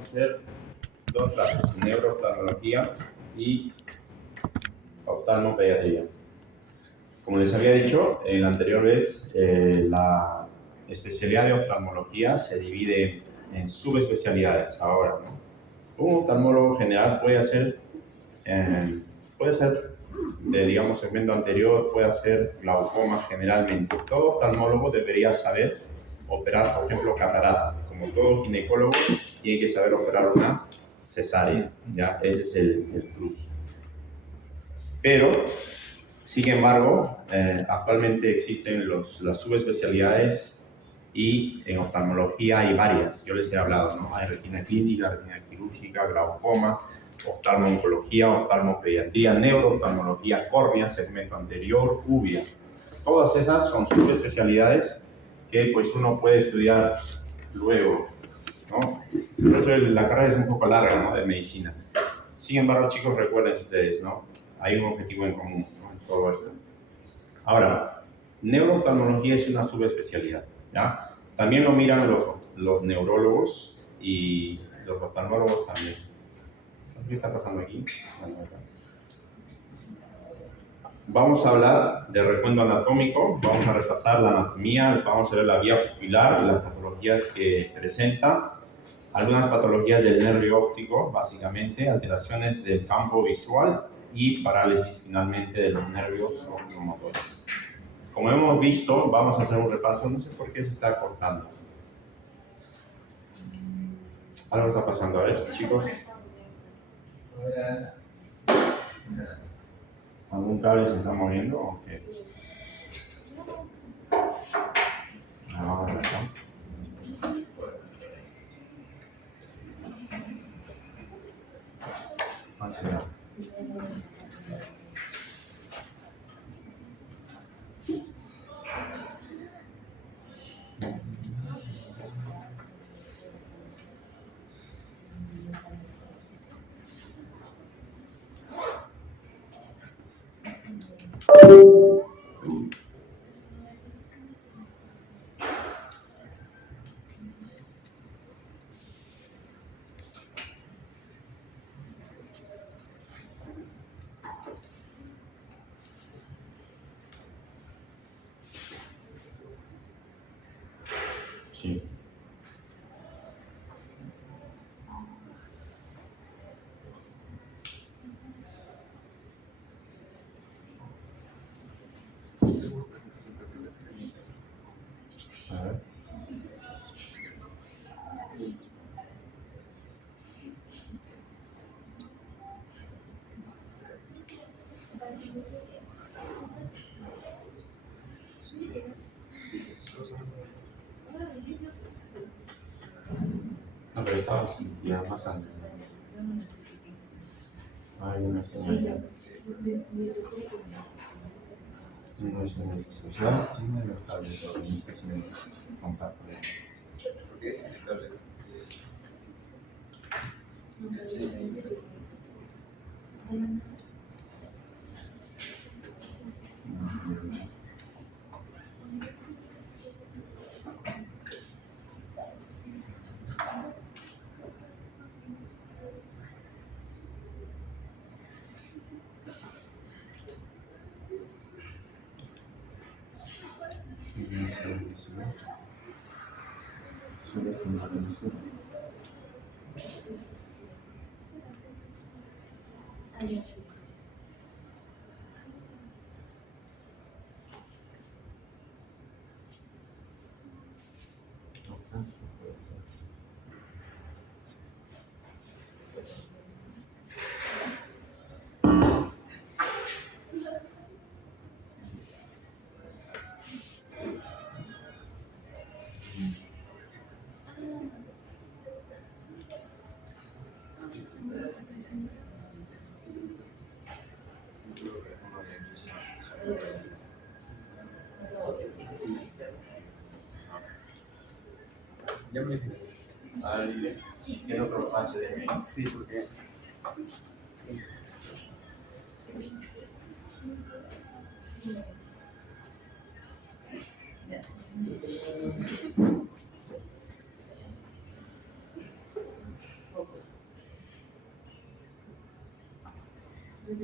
a hacer dos clases, neurooftalmología y oftalmopediatría. Como les había dicho en la anterior vez, la especialidad de oftalmología se divide en subespecialidades ahora, ¿no? Un oftalmólogo general puede hacer de, digamos, segmento anterior, puede hacer glaucoma generalmente. Todo oftalmólogo debería saber operar, por ejemplo, catarata. Como todo ginecólogo, tiene que saber operar una cesárea, ¿ya? Ese es el plus. Pero, sin embargo, actualmente existen las subespecialidades y en oftalmología hay varias. Yo les he hablado, ¿no? Hay retina clínica, retina quirúrgica, glaucoma, oftalmo-oncología, oftalmopediatría, neurooftalmología, córnea, segmento anterior, uvea. Todas esas son subespecialidades que pues uno puede estudiar luego, ¿no? Por eso la carrera es un poco larga, ¿no? De medicina. Sin embargo, chicos, recuerden ustedes, ¿no? Hay un objetivo en común, ¿no? En todo esto. Ahora, neurooftalmología es una subespecialidad, ¿ya? También lo miran los neurólogos y los oftalmólogos también. ¿Qué está pasando aquí? Vamos a hablar de recuento anatómico, vamos a repasar la anatomía, vamos a ver la vía pupilar, las patologías que presenta, algunas patologías del nervio óptico, básicamente, alteraciones del campo visual y parálisis finalmente de los nervios oculomotores. Como hemos visto, vamos a hacer un repaso, no sé por qué se está cortando. Algo está pasando, a ver, chicos. ¿Algún cable se está moviendo o qué? Ahora, ¿no? Sí. A ver. No, pero estaba así, ya más antes. Hay una señal. No es una social, tiene los cables, pero no está haciendo contacto. ¿Por qué es ese cable? Ya me ¿Tiene otro HDMI? sí, porque sí. Ya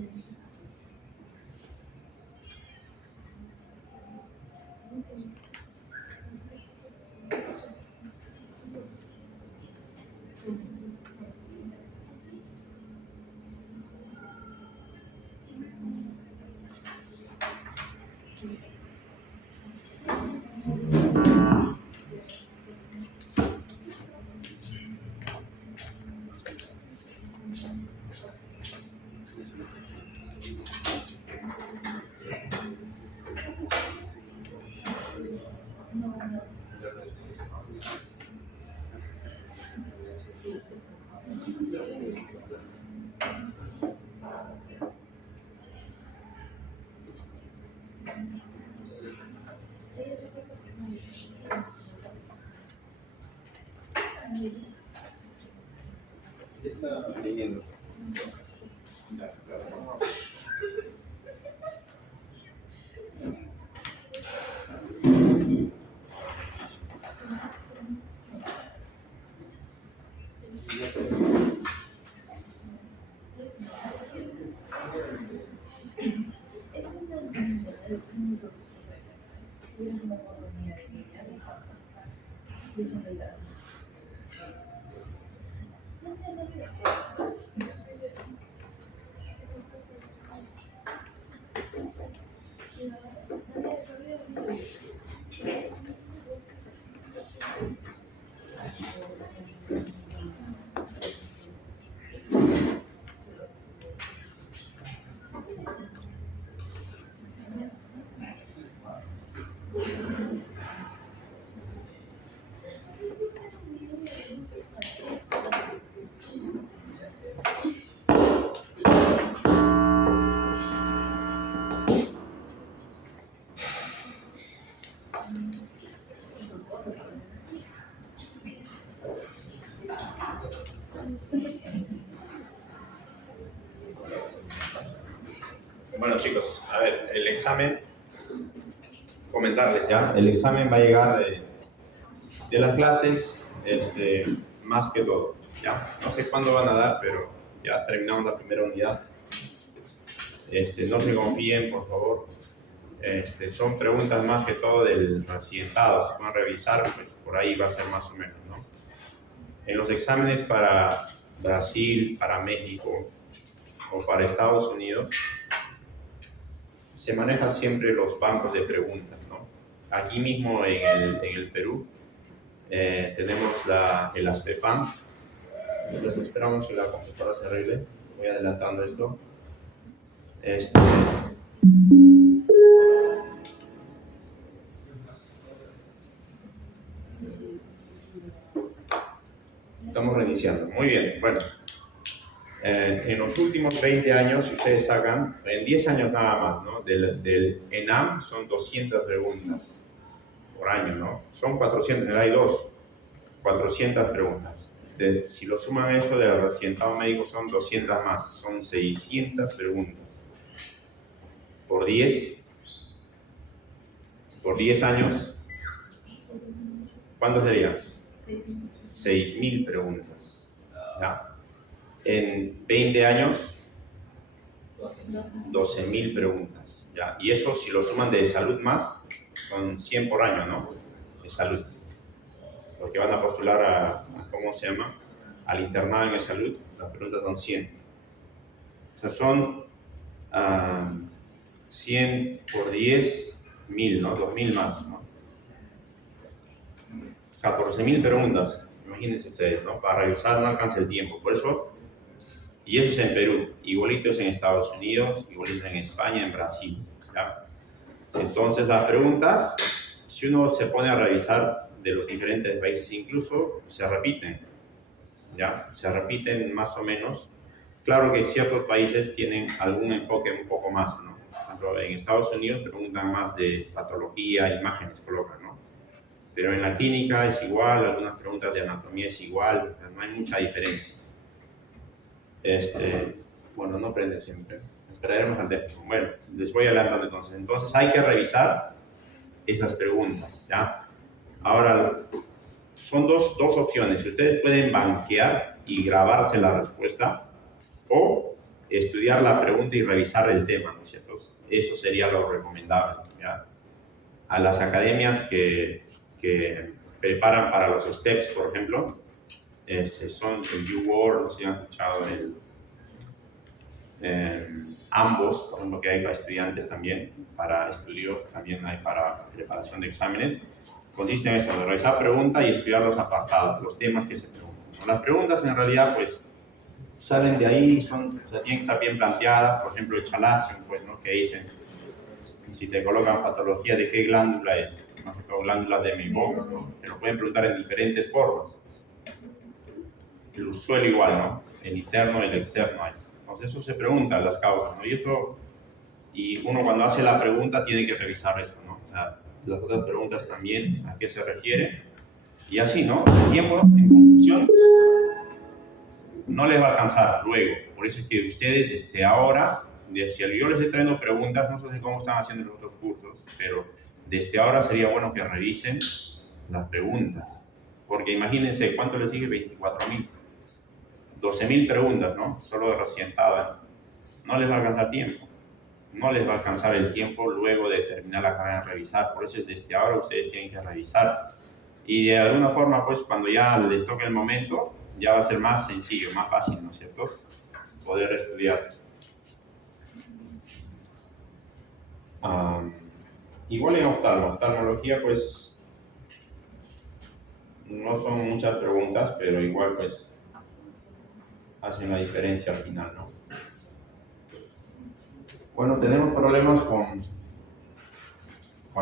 está viniendo. Bueno chicos, a ver, el examen, comentarles ya, el examen va a llegar de las clases, más que todo, ¿ya? No sé cuándo van a dar, pero ya terminamos la primera unidad. No se confíen, por favor. Son preguntas más que todo del accidentado, si pueden revisar, pues por ahí va a ser más o menos, ¿no? En los exámenes para Brasil, para México o para Estados Unidos, se manejan siempre los bancos de preguntas, ¿no? Aquí mismo en el Perú tenemos el ASPEPAM. Entonces esperamos que la computadora se arregle. Voy adelantando esto. Estamos reiniciando. Muy bien, bueno. En los últimos 20 años, si ustedes sacan, en 10 años nada más, ¿no? Del ENAM son 200 preguntas por año, ¿no? Son 400, hay 400 preguntas. Si lo suman eso del accidentado médico son 200 más, son 600 preguntas. Por 10 años, ¿cuánto sería? 6.000 preguntas. ¿Ya? En 20 años, 12.000 preguntas. ¿Ya? Y eso, si lo suman de salud más, son 100 por año, ¿no? De salud. Porque van a postular ¿cómo se llama? Al internado en salud, las preguntas son 100. O sea, son 100 por 10, 1.000, ¿no? 2.000 más, ¿no? 14.000 preguntas, imagínense ustedes, ¿no? Para revisar no alcanza el tiempo, por eso, y eso es en Perú, igualitos en Estados Unidos, igualitos en España, en Brasil, ¿ya? Entonces las preguntas, si uno se pone a revisar de los diferentes países, incluso se repiten, ¿ya? Se repiten más o menos. Claro que ciertos países tienen algún enfoque un poco más, ¿no? Por ejemplo, en Estados Unidos preguntan más de patología, imágenes colocan, ¿no? Pero en la clínica es igual, algunas preguntas de anatomía es igual, no hay mucha diferencia. Bueno, no prende siempre. Esperaremos al teléfono. Bueno, les voy adelantando entonces. Entonces hay que revisar esas preguntas, ¿ya? Ahora, son dos opciones. Ustedes pueden banquear y grabarse la respuesta o estudiar la pregunta y revisar el tema, ¿no es cierto? Eso sería lo recomendable, ¿ya? A las academias que preparan para los STEPS, por ejemplo, son el UWorld, no sé si han escuchado ambos, por ejemplo, que hay para estudiantes también, para estudio, también hay para preparación de exámenes. Consiste en eso, de realizar preguntas y estudiar los apartados, los temas que se preguntan. Las preguntas en realidad, pues, salen de ahí, o sea, tienen que estar bien planteadas. Por ejemplo, el Chalazion, pues, ¿no? Que dicen, si te colocan patología, ¿de qué glándula es? No sé, glándulas de Meibomian, ¿no? Te lo pueden preguntar en diferentes formas. El usuario igual, ¿no? El interno y el externo hay. Entonces eso se pregunta, las causas, ¿no? Y uno cuando hace la pregunta tiene que revisar eso, ¿no? O sea, las otras preguntas también, a qué se refiere. Y así, ¿no? El tiempo, en conclusión, no les va a alcanzar luego. Por eso es que ustedes, desde ahora, desde yo les estoy trayendo preguntas, no sé cómo están haciendo los otros cursos, pero desde ahora sería bueno que revisen las preguntas. Porque imagínense, ¿cuánto les sigue? 24.000. 12.000 preguntas, ¿no? Solo de recientada. No les va a alcanzar tiempo. No les va a alcanzar el tiempo luego de terminar la carrera en revisar. Por eso es desde ahora ustedes tienen que revisar. Y de alguna forma, pues, cuando ya les toque el momento, ya va a ser más sencillo, más fácil, ¿no es cierto? Poder estudiar. Igual en oftalmología, pues, no son muchas preguntas, pero igual, pues, hacen la diferencia al final, ¿no? Bueno, tenemos problemas con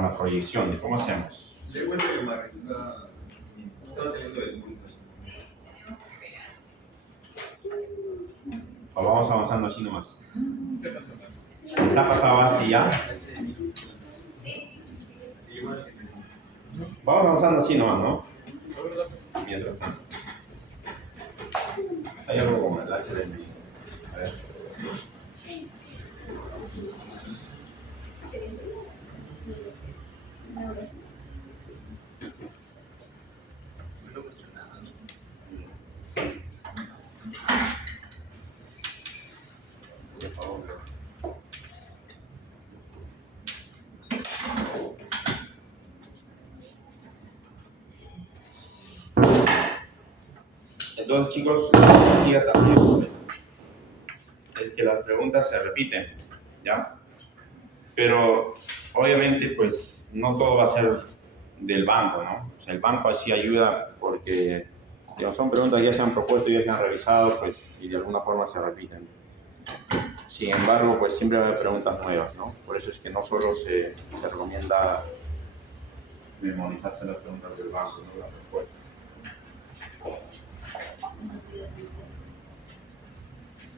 la proyección. ¿Cómo hacemos? Le cuento que Mar estaba saliendo del punto. O vamos avanzando así nomás. ¿Les ha pasado así ya? Vamos avanzando así nomás, ¿no? Mientras tanto. Hay algo como el HDMI. A ver. Por favor. Entonces, chicos, lo que decía también es que las preguntas se repiten, ¿ya? Pero, obviamente, pues, no todo va a ser del banco, ¿no? O sea, el banco así ayuda porque, digamos, son preguntas que ya se han propuesto, ya se han revisado, pues, y de alguna forma se repiten. Sin embargo, pues, siempre va a haber preguntas nuevas, ¿no? Por eso es que no solo se recomienda memorizarse las preguntas del banco, ¿no? Las respuestas.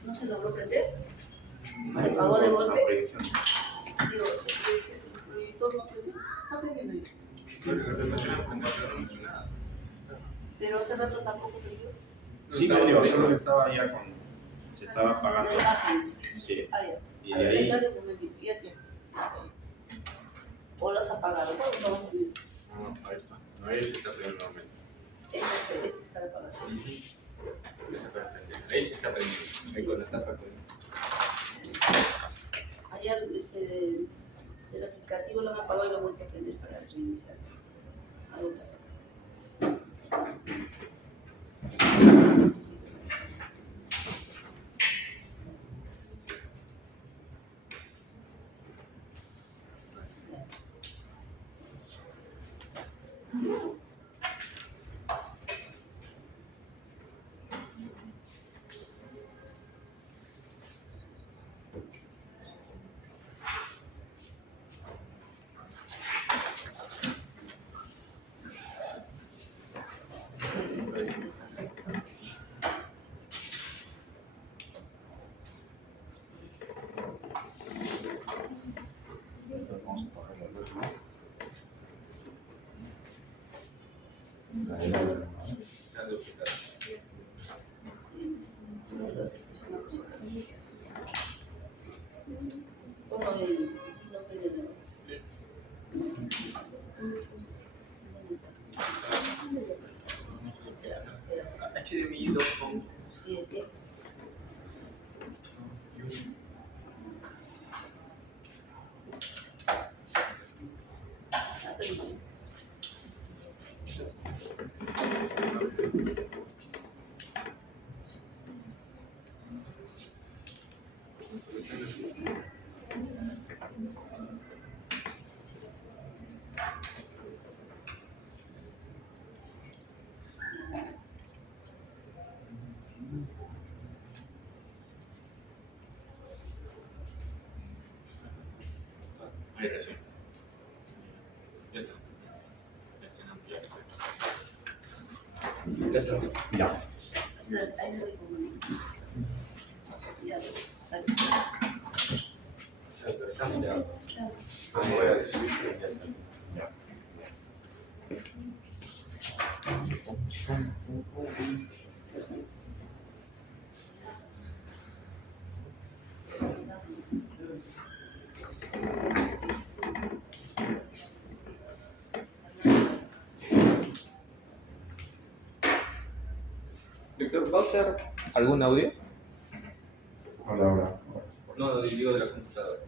¿No se logró prender? No, ¿Se apagó de golpe? la proyección. Digo, el proyector no prendió. Está prendiendo ahí. Sí, pero no mencionó nada. Pero hace rato tampoco prendió. Sí, no, digo, solo que estaba ya con... Se estaba apagando. De imágenes. Sí. Ah, ya. Y A de ver, ahí... dale un momentito. Y así. O los apagaron. Bueno, vamos a ver. No, ahí está. No, ahí se está prendiendo normalmente. Este está apagado. Ahí se está prendiendo. Ahí con la tapa prendiendo. Allá del aplicativo lo han apagado y lo han vuelto a prender para reiniciar. Algo pasó. Vamos a apagar la luz, ¿no? Como el no prende nada. HDMI 2 con... Sí, es que Ahí recién. Ya está. Ya está. Ya. Ahí lo digo. Ya, dale. Voy a decir, ya está. Ya. Víctor, ¿va a usar algún audio? Hola, hola. No, no, digo de la computadora.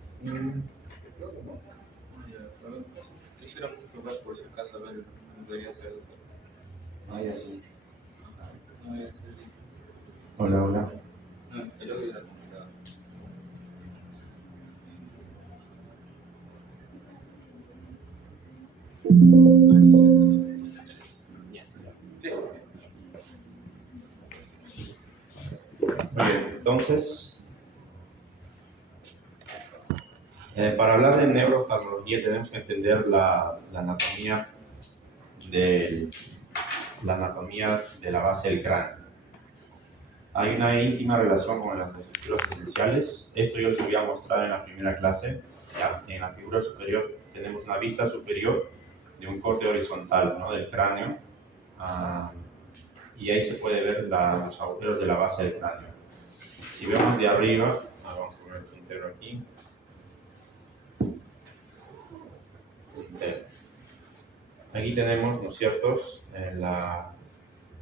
Quisiera probar por si acaso, a ver, debería ser esto. Ya sí. Hola, hola. No, el audio de la computadora. Sí. Muy bien, entonces, para hablar de neurooftalmología tenemos que entender la anatomía de la base del cráneo. Hay una íntima relación con las estructuras esenciales. Esto yo les voy a mostrar en la primera clase. Ya, en la figura superior tenemos una vista superior de un corte horizontal, ¿no?, del cráneo. Y ahí se puede ver los agujeros de la base del cráneo. Si vemos de arriba, vamos a poner el puntero aquí. Aquí tenemos, ¿no es cierto?, la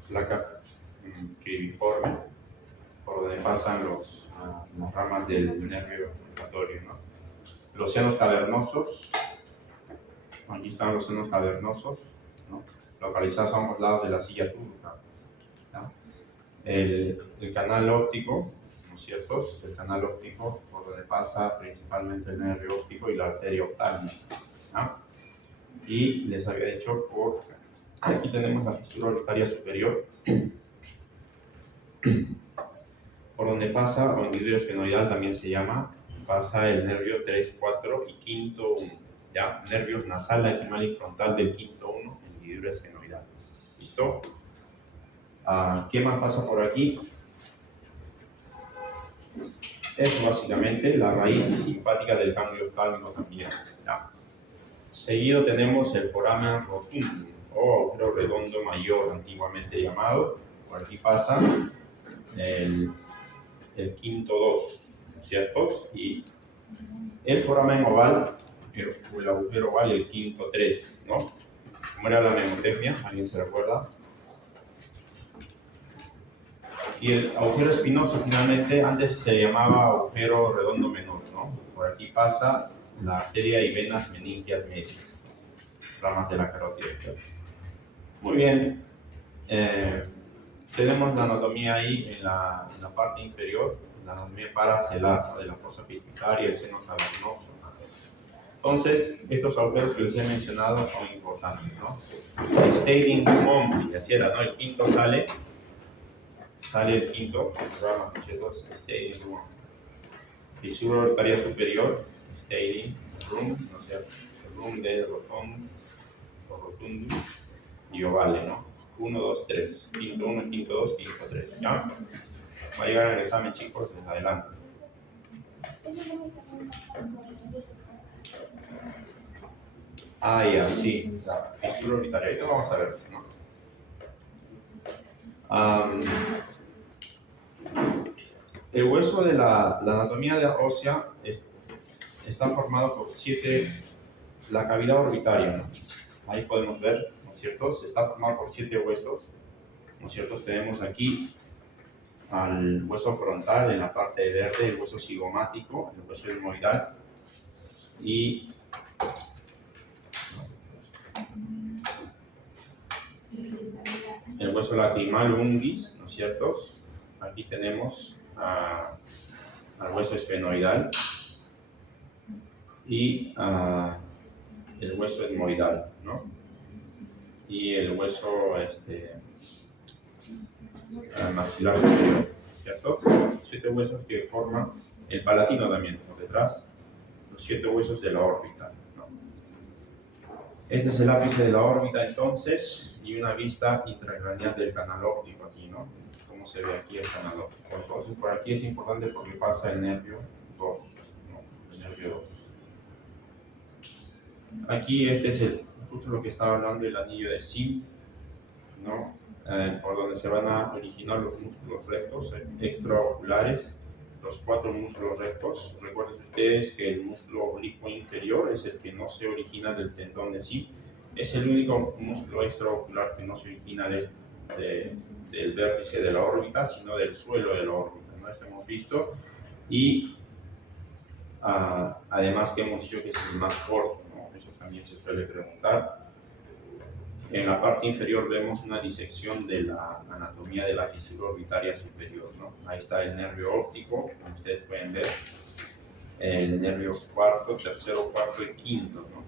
placa cribiforme, por donde pasan las ramas del nervio olfatorio, ¿no? Los senos cavernosos, aquí están los senos cavernosos, ¿no?, localizados a ambos lados de la silla túnica, ¿no? El canal óptico, ¿no es cierto?, el canal óptico por donde pasa principalmente el nervio óptico y la arteria oftálmica, ¿no? Y les había dicho, aquí tenemos la fisura orbitaria superior, por donde pasa, o hendidurio esfenoidal también se llama, pasa el nervio 3, 4 y quinto 1, ¿ya? Nervios nasal, lacrimal y frontal del quinto 1, hendidurio esfenoidal. ¿Listo? ¿Qué más pasa por aquí? Es básicamente la raíz simpática del ganglio oftálmico también, ¿ya? Seguido tenemos el foramen rotundum, o agujero redondo mayor, antiguamente llamado. Por aquí pasa el quinto 2, ¿no es cierto? Y el foramen oval, o el agujero oval, el quinto 3, ¿no? ¿Cómo era la mnemotecnia? ¿Alguien se recuerda? Y el agujero espinoso, finalmente, antes se llamaba agujero redondo menor, ¿no? Por aquí pasa la arteria y venas meningias medias, ramas de la carótida externa. Muy bien. Tenemos la anatomía ahí en la parte inferior, la anatomía paracelar, ¿no?, de la fosa pituitaria, el seno cavernoso. Entonces, estos agujeros que les he mencionado son importantes, ¿no? El staging monthly, así era, ¿no? El quinto sale el quinto, rama, ¿cierto? Staging room. Fisura orbitaria superior, staging room, ¿no es cierto? El room de rotundum y ovale, ¿no? 1, 2, 3, quinto 1, quinto 2, quinto 3, ¿ya? Va a llegar el examen, chicos, desde adelante. Ya, sí, la fisura orbitaria. Ahorita vamos a ver, ¿no? El hueso de la anatomía ósea está formado por 7, la cavidad orbitaria, ¿no? Ahí podemos ver, ¿no es cierto? Se está formado por 7 huesos, ¿no es cierto? Tenemos aquí al hueso frontal en la parte verde, el hueso cigomático, el hueso etmoidal y el hueso lacrimal unguis, ¿no es cierto? Aquí tenemos al hueso esfenoidal y el hueso etmoidal, ¿no? Y el hueso maxilar superior, ¿cierto? 7 huesos que forman el palatino también, por detrás, los 7 huesos de la órbita, ¿no? Este es el ápice de la órbita entonces, y una vista intracraneal del canal óptico aquí, ¿no? Como se ve aquí el canal óptico. Entonces por aquí es importante porque pasa el nervio 2, ¿no? El nervio 2. Aquí este es justo lo que estaba hablando, el anillo de Sim, ¿no? Por donde se van a originar los músculos rectos extraoculares, los 4 músculos rectos. Recuerden ustedes que el músculo oblicuo inferior es el que no se origina del tendón de Sim, es el único músculo extraocular que no se origina del vértice de la órbita, sino del suelo de la órbita, ¿no? Esto hemos visto. Y además que hemos dicho que es el más corto, ¿no? Eso también se suele preguntar. En la parte inferior vemos una disección de la anatomía de la fisura orbitaria superior, ¿no? Ahí está el nervio óptico, como ustedes pueden ver, el nervio cuarto, tercero, cuarto y quinto, ¿no?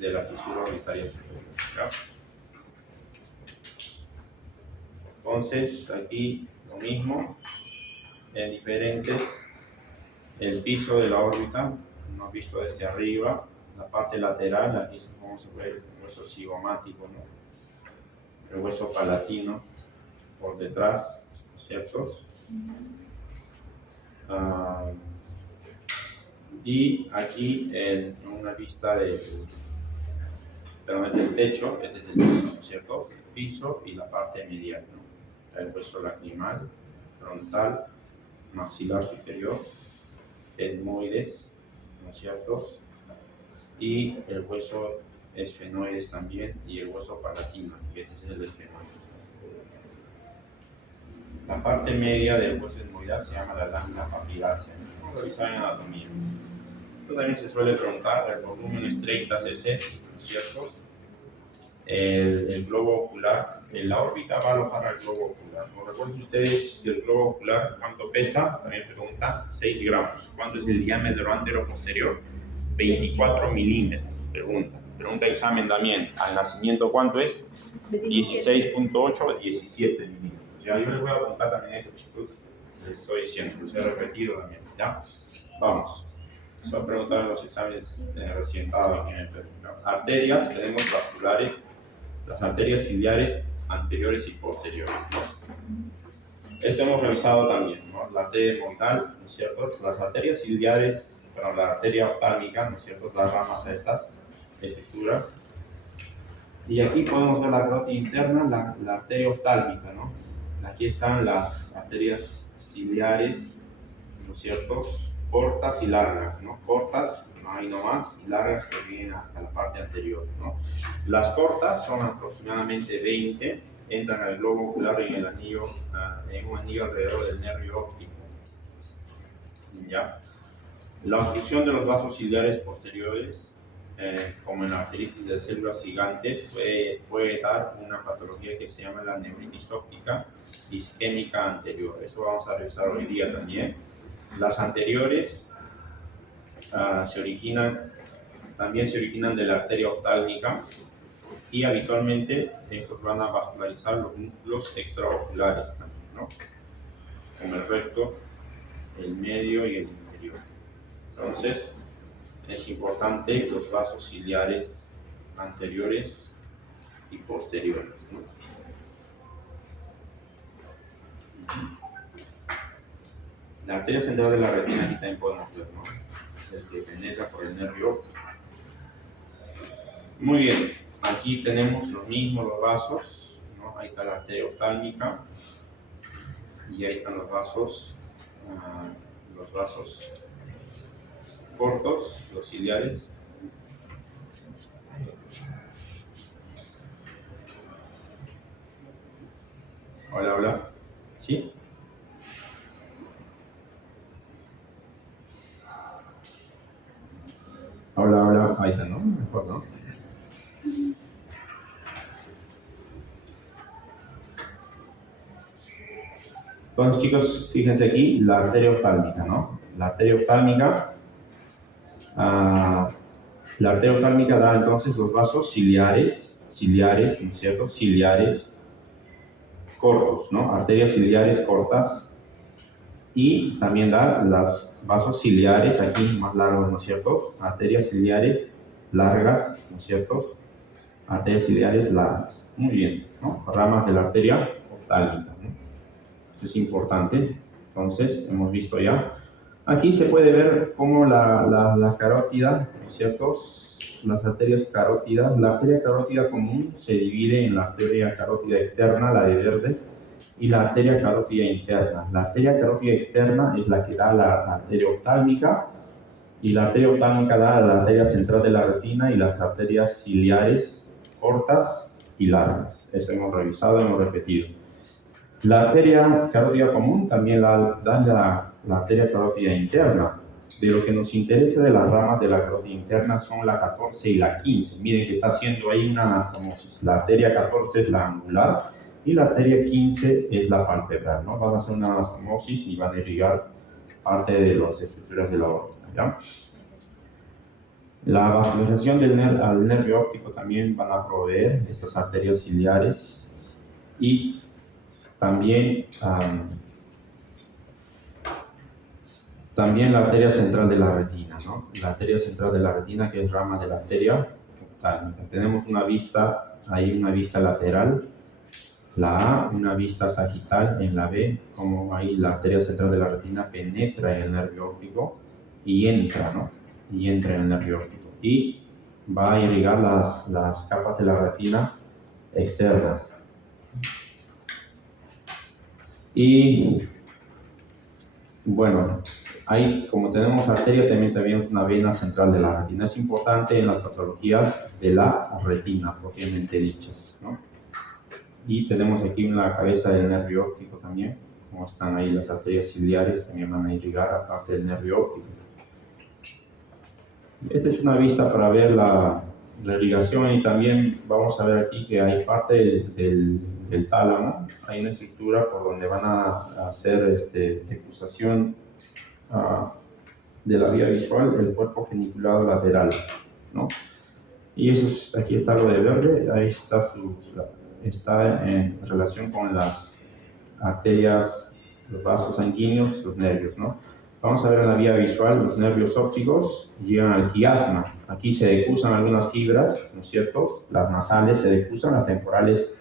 De la fisura orbitaria superior, ¿ya? Entonces, aquí lo mismo, en diferentes, el piso de la órbita, hemos visto desde arriba, la parte lateral, aquí es como se ve el hueso cigomático, ¿no? El hueso palatino por detrás, ¿cierto? Y aquí en una vista del techo, este es el piso, ¿cierto? El piso y la parte medial, ¿no? El hueso lacrimal, frontal, maxilar superior, etmoides, ¿no es cierto? Y el hueso esfenoides también, y el hueso palatino, que este es el esfenoides. La parte media del hueso etmoidal se llama la lámina papilácea. Vamos a revisar en anatomía. Esto también se suele preguntar, el volumen es 30 cc, ¿no es cierto? El globo ocular, en la órbita va a alojar al globo ocular. Recuerden ustedes que el globo ocular, ¿cuánto pesa? También pregunta, 6 gramos. ¿Cuánto es el diámetro antero-posterior? 24 milímetros, pregunta examen también. Al nacimiento, ¿cuánto es? 16.8 o 17 milímetros. Ya, yo les voy a apuntar también eso, chicos. Les estoy diciendo, los he repetido también. ¿Ya? Vamos. Les voy a preguntar los exámenes recién dados aquí en el Perú. Arterias, tenemos vasculares, las arterias ciliares anteriores y posteriores, ¿no? Esto hemos revisado también, ¿no? La arteria etmoidal, ¿no es cierto? Las arterias ciliares, pero la arteria oftálmica, ¿no es cierto? Las ramas a estas estructuras. Y aquí podemos ver la carótida interna, la arteria oftálmica, ¿no? Aquí están las arterias ciliares, ¿no es cierto? Cortas y largas, ¿no? Cortas, no hay nomás, y largas que vienen hasta la parte anterior, ¿no? Las cortas son aproximadamente 20, entran al globo ocular en un anillo alrededor del nervio óptico, ¿ya? La obstrucción de los vasos ciliares posteriores, como en la arteritis de células gigantes, puede dar una patología que se llama la neuritis óptica isquémica anterior. Eso vamos a revisar hoy día también. Las anteriores también se originan de la arteria oftálmica y habitualmente estos van a vascularizar los músculos extraoculares también, ¿no? Como el recto, el medio y el inferior. Entonces, es importante los vasos ciliares anteriores y posteriores, ¿no? La arteria central de la retina aquí también podemos ver, ¿no? Es el que penetra por el nervio óptico. Muy bien, aquí tenemos lo mismo, los vasos, ¿no? Ahí está la arteria oftálmica y ahí están los vasos cortos, los ciliares. Hola, hola. ¿Sí? Hola, hola. Ahí está, ¿no? Mejor, ¿no? Entonces, chicos, fíjense aquí, la arteria oftálmica, ¿no? La arteria oftálmica, da entonces los vasos ciliares, ¿no es cierto? Ciliares cortos, ¿no? Arterias ciliares cortas, y también da los vasos ciliares aquí más largos, ¿no es cierto? Arterias ciliares largas, ¿no es cierto? Arterias ciliares largas. Muy bien, ¿no? Ramas de la arteria oftálmica, ¿no? Esto es importante. Entonces, hemos visto ya. Aquí se puede ver cómo la carótida, ¿no es cierto? Las arterias carótidas. La arteria carótida común se divide en la arteria carótida externa, la de verde, y la arteria carótida interna. La arteria carótida externa es la que da la arteria oftálmica, y la arteria oftálmica da la arteria central de la retina y las arterias ciliares cortas y largas. Eso hemos revisado, hemos repetido. La arteria carótida común también da la arteria carótida interna. De lo que nos interesa de las ramas de la carótida interna son la 14 y la 15. Miren que está haciendo ahí una anastomosis. La arteria 14 es la angular y la arteria 15 es la palpebral, ¿no? Van a hacer una anastomosis y van a irrigar parte de las estructuras de la óptica, ¿ya? La vascularización al nervio óptico también van a proveer estas arterias ciliares, y también la arteria central de la retina, ¿no? La arteria central de la retina, que es rama de la arteria oftálmica. Tenemos una vista, ahí una vista lateral, la A, una vista sagital en la B, como ahí la arteria central de la retina penetra en el nervio óptico y entra, ¿no? Y entra en el nervio óptico. Y va a irrigar las capas de la retina externas. Y bueno, ahí como tenemos arteria, también tenemos una vena central de la retina. Es importante en las patologías de la retina propiamente dichas, ¿no? Y tenemos aquí en la cabeza del nervio óptico también, como están ahí las arterias ciliares, también van a irrigar a parte del nervio óptico. Esta es una vista para ver la irrigación, y también vamos a ver aquí que hay parte del tálamo, hay una estructura por donde van a hacer decusación de la vía visual, el cuerpo geniculado lateral, ¿no? Y eso aquí está lo de verde, ahí está en relación con las arterias, los vasos sanguíneos, los nervios, ¿no? Vamos a ver en la vía visual, los nervios ópticos llegan al quiasma. Aquí se decusan algunas fibras, ¿no es cierto? Las nasales se decusan, las temporales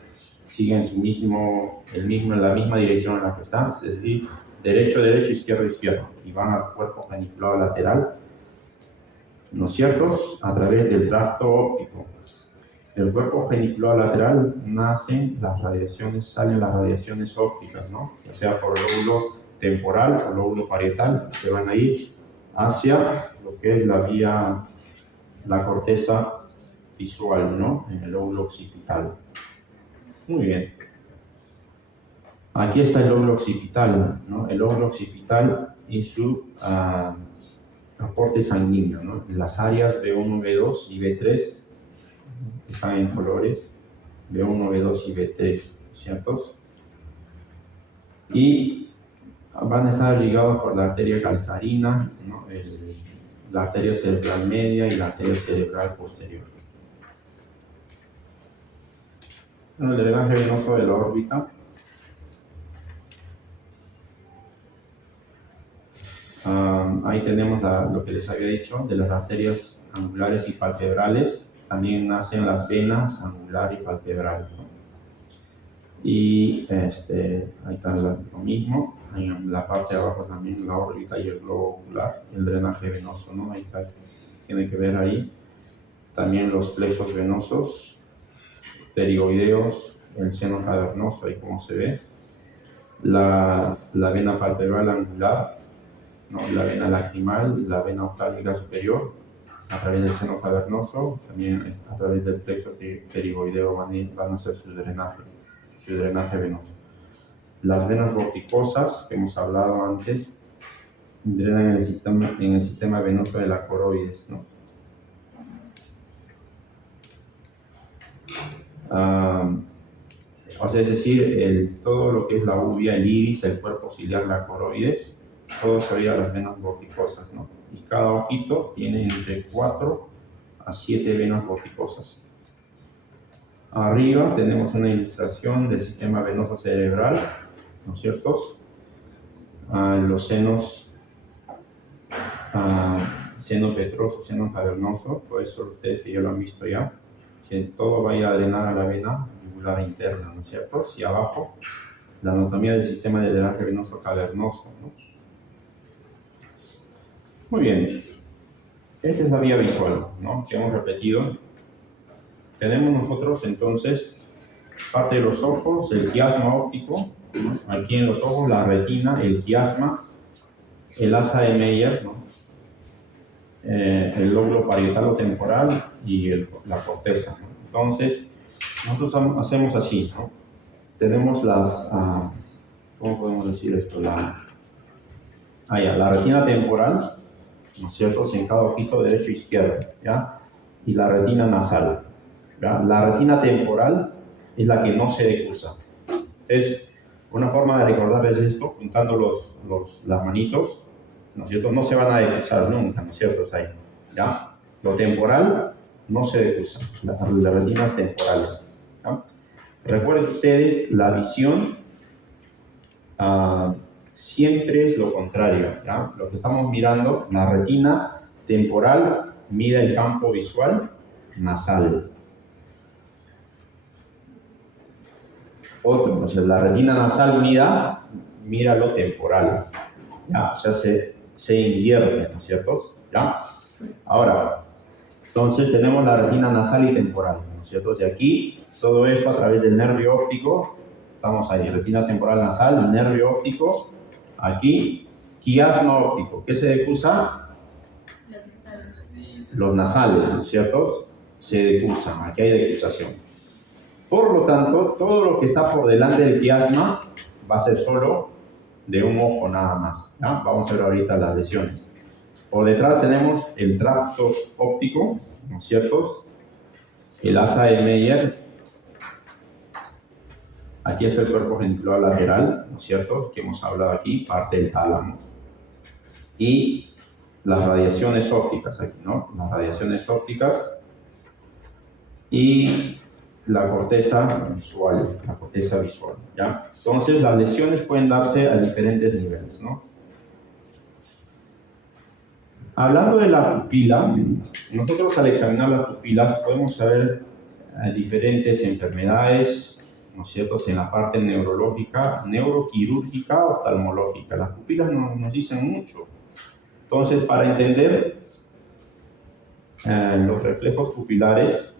siguen en la misma dirección en la que están, es decir, derecho, derecho, izquierdo, izquierdo, y van al cuerpo geniculado lateral, ¿no es cierto? A través del tracto óptico. Del cuerpo geniculado lateral salen las radiaciones ópticas, ¿no? Ya sea por el lóbulo temporal o lóbulo parietal, que van a ir hacia lo que es la corteza visual, ¿no? En el lóbulo occipital. Muy bien. Aquí está el lóbulo occipital, ¿no? El lóbulo occipital y su aporte sanguíneo, ¿no? Las áreas B1, B2 y B3 están en colores, B1, B2 y B3, ¿ciertos? Y van a estar ligados por la arteria calcarina, ¿no? La arteria cerebral media y la arteria cerebral posterior. Bueno, el drenaje venoso de la órbita. Ahí tenemos lo que les había dicho de las arterias angulares y palpebrales. También nacen las venas angular y palpebral, ¿no? Y ahí está lo mismo. En la parte de abajo también la órbita y el globo ocular, el drenaje venoso, ¿no? Ahí está, tiene que ver ahí. También los plexos venosos, pterigoideos, el seno cavernoso, ahí como se ve. La vena palpebral angular, ¿no? La vena lacrimal, la vena oftálmica superior, a través del seno cavernoso, también a través del plexo pterigoideo van a hacer su drenaje venoso. Las venas vorticosas, que hemos hablado antes, drenan en el sistema venoso de la coroides, ¿no? O sea, es decir, todo lo que es la uvea, el iris, el cuerpo ciliar, la coroides, todo sería las venas vorticosas, ¿no? Y cada ojito tiene entre 4 a 7 venas vorticosas. Arriba tenemos una ilustración del sistema venoso cerebral, ¿no es cierto? Los senos, seno petroso, seno cavernoso, por eso ustedes que ya lo han visto ya, que todo vaya a drenar a la vena yugular interna, ¿no es cierto? Y abajo, la anatomía del sistema de drenaje venoso cavernoso, ¿no? Muy bien, esta es la vía visual, ¿no? Que hemos repetido. Tenemos nosotros entonces parte de los ojos, el quiasma óptico, ¿no? Aquí en los ojos la retina, el quiasma, el asa de Meyer, ¿no? El lóbulo parietal temporal y la corteza, ¿no? Entonces, nosotros hacemos así, ¿no? Tenemos las, ¿cómo podemos decir esto? La retina temporal, ¿no es cierto? En cada ojito derecho e izquierdo, ¿ya? Y la retina nasal, ¿ya? La retina temporal es la que no se decusa. Es una forma de recordar es esto, juntando las manitos, ¿no es cierto? No se van a decusar nunca, ¿no es cierto? Ahí, ¿ya? Lo temporal no se decusa, las retinas temporales, ¿ya? Recuerden ustedes, la visión siempre es lo contrario, ¿ya? Lo que estamos mirando, la retina temporal mide el campo visual nasal. Otro, o sea, la retina nasal mira lo temporal, ¿ya? O sea, se invierte, ¿no es cierto? ¿Ya? Ahora, entonces tenemos la retina nasal y temporal, ¿no es cierto? Y aquí, todo esto a través del nervio óptico, estamos ahí, retina temporal nasal, nervio óptico, aquí, quiasma óptico. ¿Qué se decusa? Los nasales, ¿no es cierto? Se decusan, aquí hay decusación. Por lo tanto, todo lo que está por delante del quiasma va a ser solo de un ojo nada más, ¿ya? Vamos a ver ahorita las lesiones. Por detrás tenemos el tracto óptico, ¿no es cierto? El asa de Meyer. Aquí está el cuerpo genicular lateral, ¿no es cierto? Que hemos hablado aquí, parte del tálamo. Y las radiaciones ópticas aquí, ¿no? Las radiaciones ópticas y la corteza visual, ¿ya? Entonces, las lesiones pueden darse a diferentes niveles, ¿no? Hablando de la pupila, nosotros al examinar las pupilas podemos saber diferentes enfermedades, ¿no es cierto?, en la parte neurológica, neuroquirúrgica, oftalmológica. Las pupilas nos dicen mucho. Entonces, para entender los reflejos pupilares,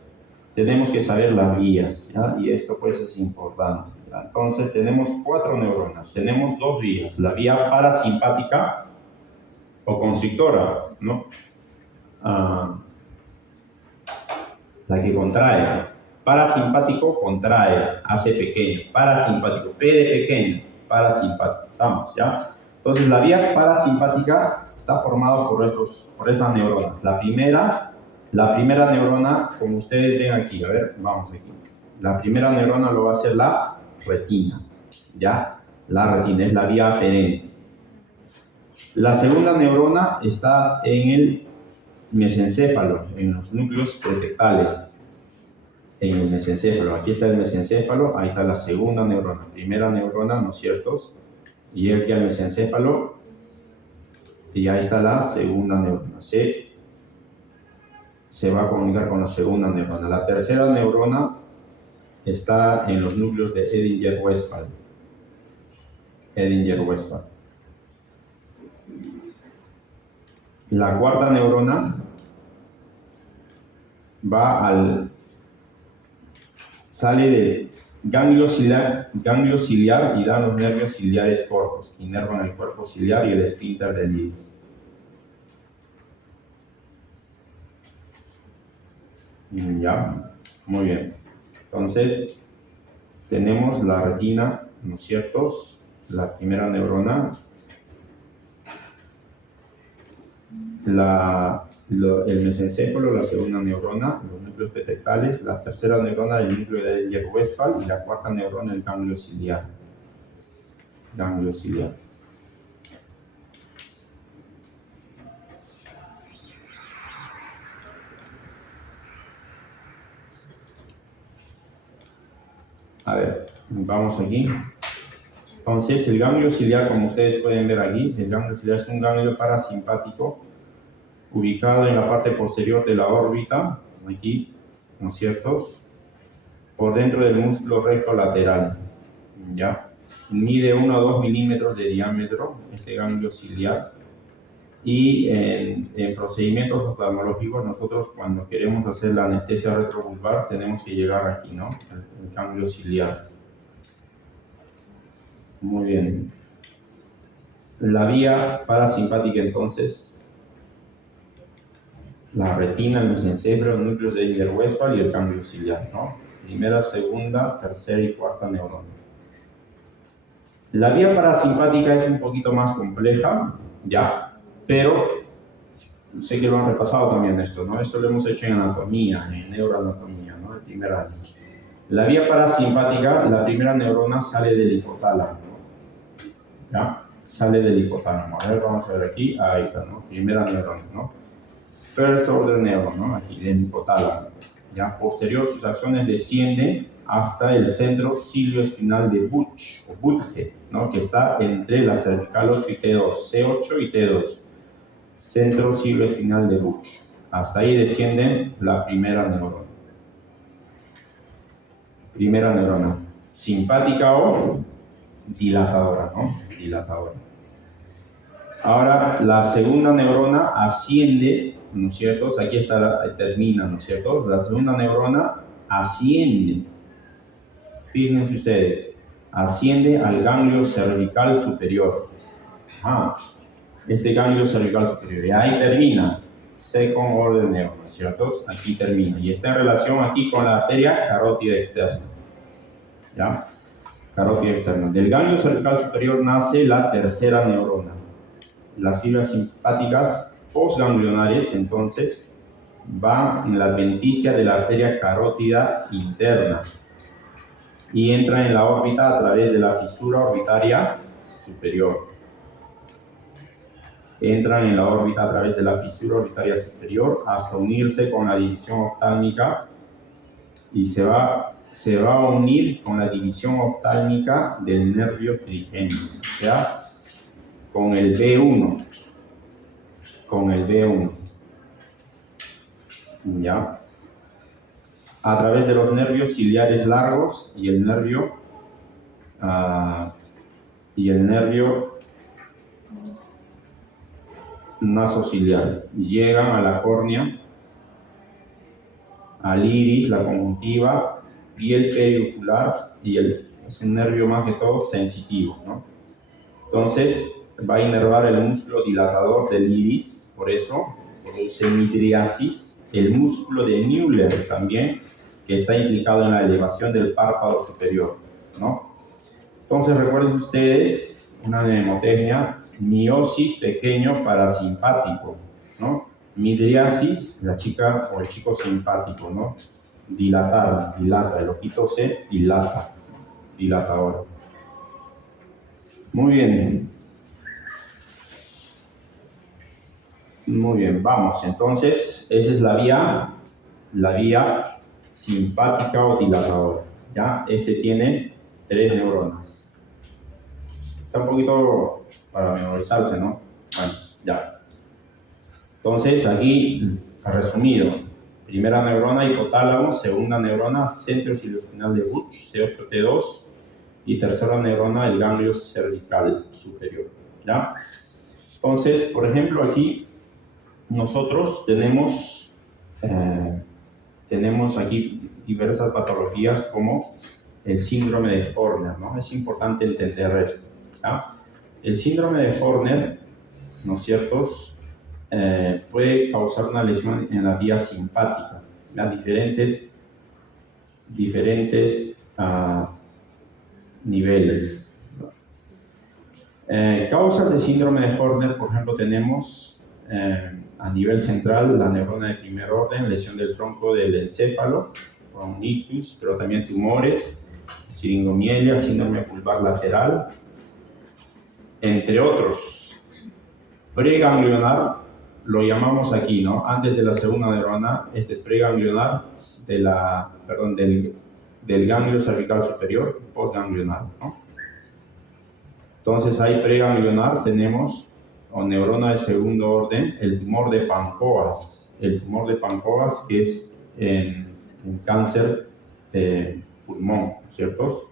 tenemos que saber las vías, ¿ya? Y esto pues es importante, ¿ya? Entonces tenemos 4 neuronas, tenemos 2 vías, la vía parasimpática o constrictora, ¿no? La que contrae, parasimpático contrae, hace pequeño, parasimpático, P de pequeño, parasimpático, ¿estamos? ¿Ya? Entonces la vía parasimpática está formada por estas neuronas. La primera neurona, como ustedes ven aquí, a ver, vamos aquí. La primera neurona lo va a hacer la retina, ¿ya? La retina es la vía aferente. La segunda neurona está en el mesencéfalo, en los núcleos cortecales. En el mesencéfalo, aquí está el mesencéfalo, ahí está la segunda neurona. Primera neurona, ¿no es cierto? Y aquí al mesencéfalo, y ahí está la segunda neurona. Se va a comunicar con la segunda neurona. La tercera neurona está en los núcleos de Edinger-Westphal. La cuarta neurona sale del ganglio ciliar y da los nervios ciliares cortos, que inervan el cuerpo ciliar y el esfínter del iris. Ya, muy bien. Entonces, tenemos la retina, ¿no es cierto? La primera neurona. el mesencéfalo, la segunda neurona, los núcleos petrecales, la tercera neurona, el núcleo de Ehlers-Westphal, y la cuarta neurona, el ganglio ciliar. Ganglio ciliar. A ver, vamos aquí. Entonces, el ganglio ciliar, como ustedes pueden ver aquí, el ganglio ciliar es un ganglio parasimpático ubicado en la parte posterior de la órbita, aquí, ¿no es cierto?, por dentro del músculo recto lateral, ¿ya? Mide 1 a 2 milímetros de diámetro, este ganglio ciliar, y en procedimientos oftalmológicos nosotros cuando queremos hacer la anestesia retrovulvar tenemos que llegar aquí, ¿no?, el ganglio ciliar. Muy bien. La vía parasimpática entonces, la retina, el mesencéfalo, el núcleo de Ehlers-Westphal y el ganglio ciliar, ¿no? Primera, segunda, tercera y cuarta neurona. La vía parasimpática es un poquito más compleja, ya, pero sé que lo han repasado también esto, ¿no? Esto lo hemos hecho en anatomía, en neuroanatomía, ¿no? El primer año. La vía parasimpática, la primera neurona sale del hipotálamo, ¿ya? Sale del hipotálamo. A ver, vamos a ver aquí, ahí está, ¿no? Primera neurona, ¿no? First order neuron, ¿no? Aquí, del hipotálamo. Ya, posterior, sus acciones descienden hasta el centro cilioespinal de Buch, o Butge, ¿no?, que está entre la cervical y T2, C8 y T2. Centro cilioespinal de Buch. Hasta ahí descienden la primera neurona. Primera neurona. Simpática o dilatadora, ¿no? Dilatadora. Ahora, la segunda neurona asciende, ¿no es cierto? Aquí está, termina, ¿no es cierto? La segunda neurona asciende. Fíjense ustedes, asciende al ganglio cervical superior. Este ganglio cervical superior. Y ahí termina. Second order neuron, ¿no es cierto? Aquí termina. Y está en relación aquí con la arteria carótida externa. ¿Ya? Carótida externa. Del ganglio cervical superior nace la tercera neurona. Las fibras simpáticas postganglionares, entonces, van en la adventicia de la arteria carótida interna y entran en la órbita a través de la fisura orbitaria superior. Entran en la órbita a través de la fisura orbitaria superior hasta unirse con la división oftálmica y se va a unir con la división oftálmica del nervio trigémino, o sea, con el B1. Con el B1, ¿ya? A través de los nervios ciliares largos y el nervio nasociliar. Llegan a la córnea, al iris, la conjuntiva, piel periocular y es un nervio más que todo sensitivo, ¿no? Entonces, va a inervar el músculo dilatador del iris, por eso produce midriasis, el músculo de Müller también, que está implicado en la elevación del párpado superior, ¿no? Entonces, recuerden ustedes una mnemotecnia, miosis pequeño parasimpático, ¿no? Midriasis, la chica o el chico simpático, ¿no? Dilatar, dilata, el ojito se dilata, dilatador. Muy bien. Muy bien, vamos. Entonces, esa es la vía simpática o dilatadora. ¿Ya? Este tiene 3 neuronas. Está un poquito para memorizarse, ¿no? Bueno, ya. Entonces, aquí, resumido. Primera neurona, hipotálamo. Segunda neurona, centro cilioespinal de Buch, C8T2. Y tercera neurona, el ganglio cervical superior. ¿Ya? Entonces, por ejemplo, aquí nosotros tenemos aquí diversas patologías como el síndrome de Horner, ¿no? Es importante entender esto, ¿ya? El síndrome de Horner, ¿no es cierto?, puede causar una lesión en la vía simpática, ¿ya? Diferentes niveles. Causas de síndrome de Horner, por ejemplo, tenemos a nivel central, la neurona de primer orden, lesión del tronco del encéfalo, con ictus, pero también tumores, siringomielia, síndrome pulvar lateral, entre otros. Preganglionar, lo llamamos aquí, ¿no? Antes de la segunda neurona, este es preganglionar del ganglio cervical superior, postganglionar, ¿no? Entonces, ahí preganglionar tenemos, o neurona de segundo orden, el tumor de Pancoas. El tumor de Pancoas, que es en cáncer de pulmón, ¿cierto?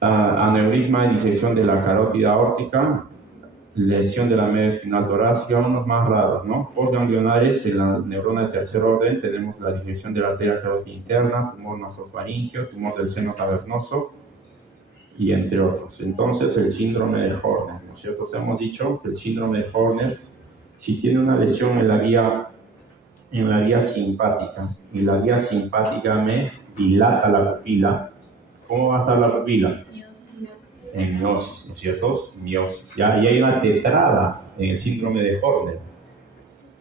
Aneurisma de disección de la carótida aórtica, lesión de la médula espinal torácica, unos más raros, ¿no? Postganglionares, en la neurona de tercer orden, tenemos la disección de la arteria carótida interna, tumor nasofaringeo, tumor del seno cavernoso, y entre otros. Entonces, el síndrome de Horner, ¿no es cierto? Hemos dicho que el síndrome de Horner, si tiene una lesión en la vía simpática, y la vía simpática me dilata la pupila, ¿cómo va a estar la pupila? En miosis, ¿no es cierto? Miosis, ¿ya? Y hay una tetrada en el síndrome de Horner.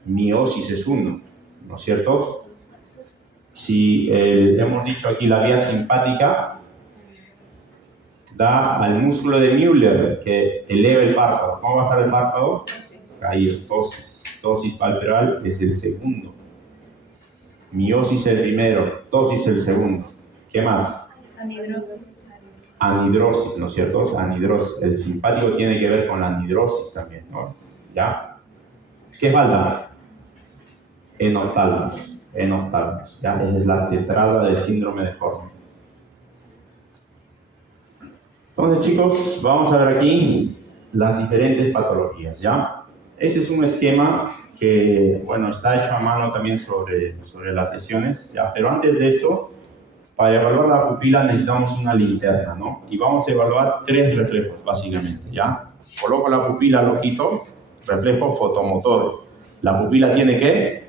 Miosis es uno, ¿no es cierto? Si hemos dicho aquí la vía simpática, da al músculo de Müller que eleva el párpado. ¿Cómo va a estar el párpado? Caído, tosis. Tosis palpebral es el segundo. Miosis el primero, tosis el segundo. ¿Qué más? Anhidrosis, ¿no es cierto? Anhidrosis. El simpático tiene que ver con la anhidrosis también, ¿no? ¿Ya? ¿Qué falta? Enoftalmos. ¿Ya? Esa es la tetrada del síndrome de Horner. Entonces, chicos, vamos a ver aquí las diferentes patologías, ¿ya? Este es un esquema que, bueno, está hecho a mano también sobre las lesiones, ¿ya? Pero antes de esto, para evaluar la pupila necesitamos una linterna, ¿no? Y vamos a evaluar 3 reflejos, básicamente, ¿ya? Coloco la pupila al ojito, reflejo fotomotor. La pupila tiene que,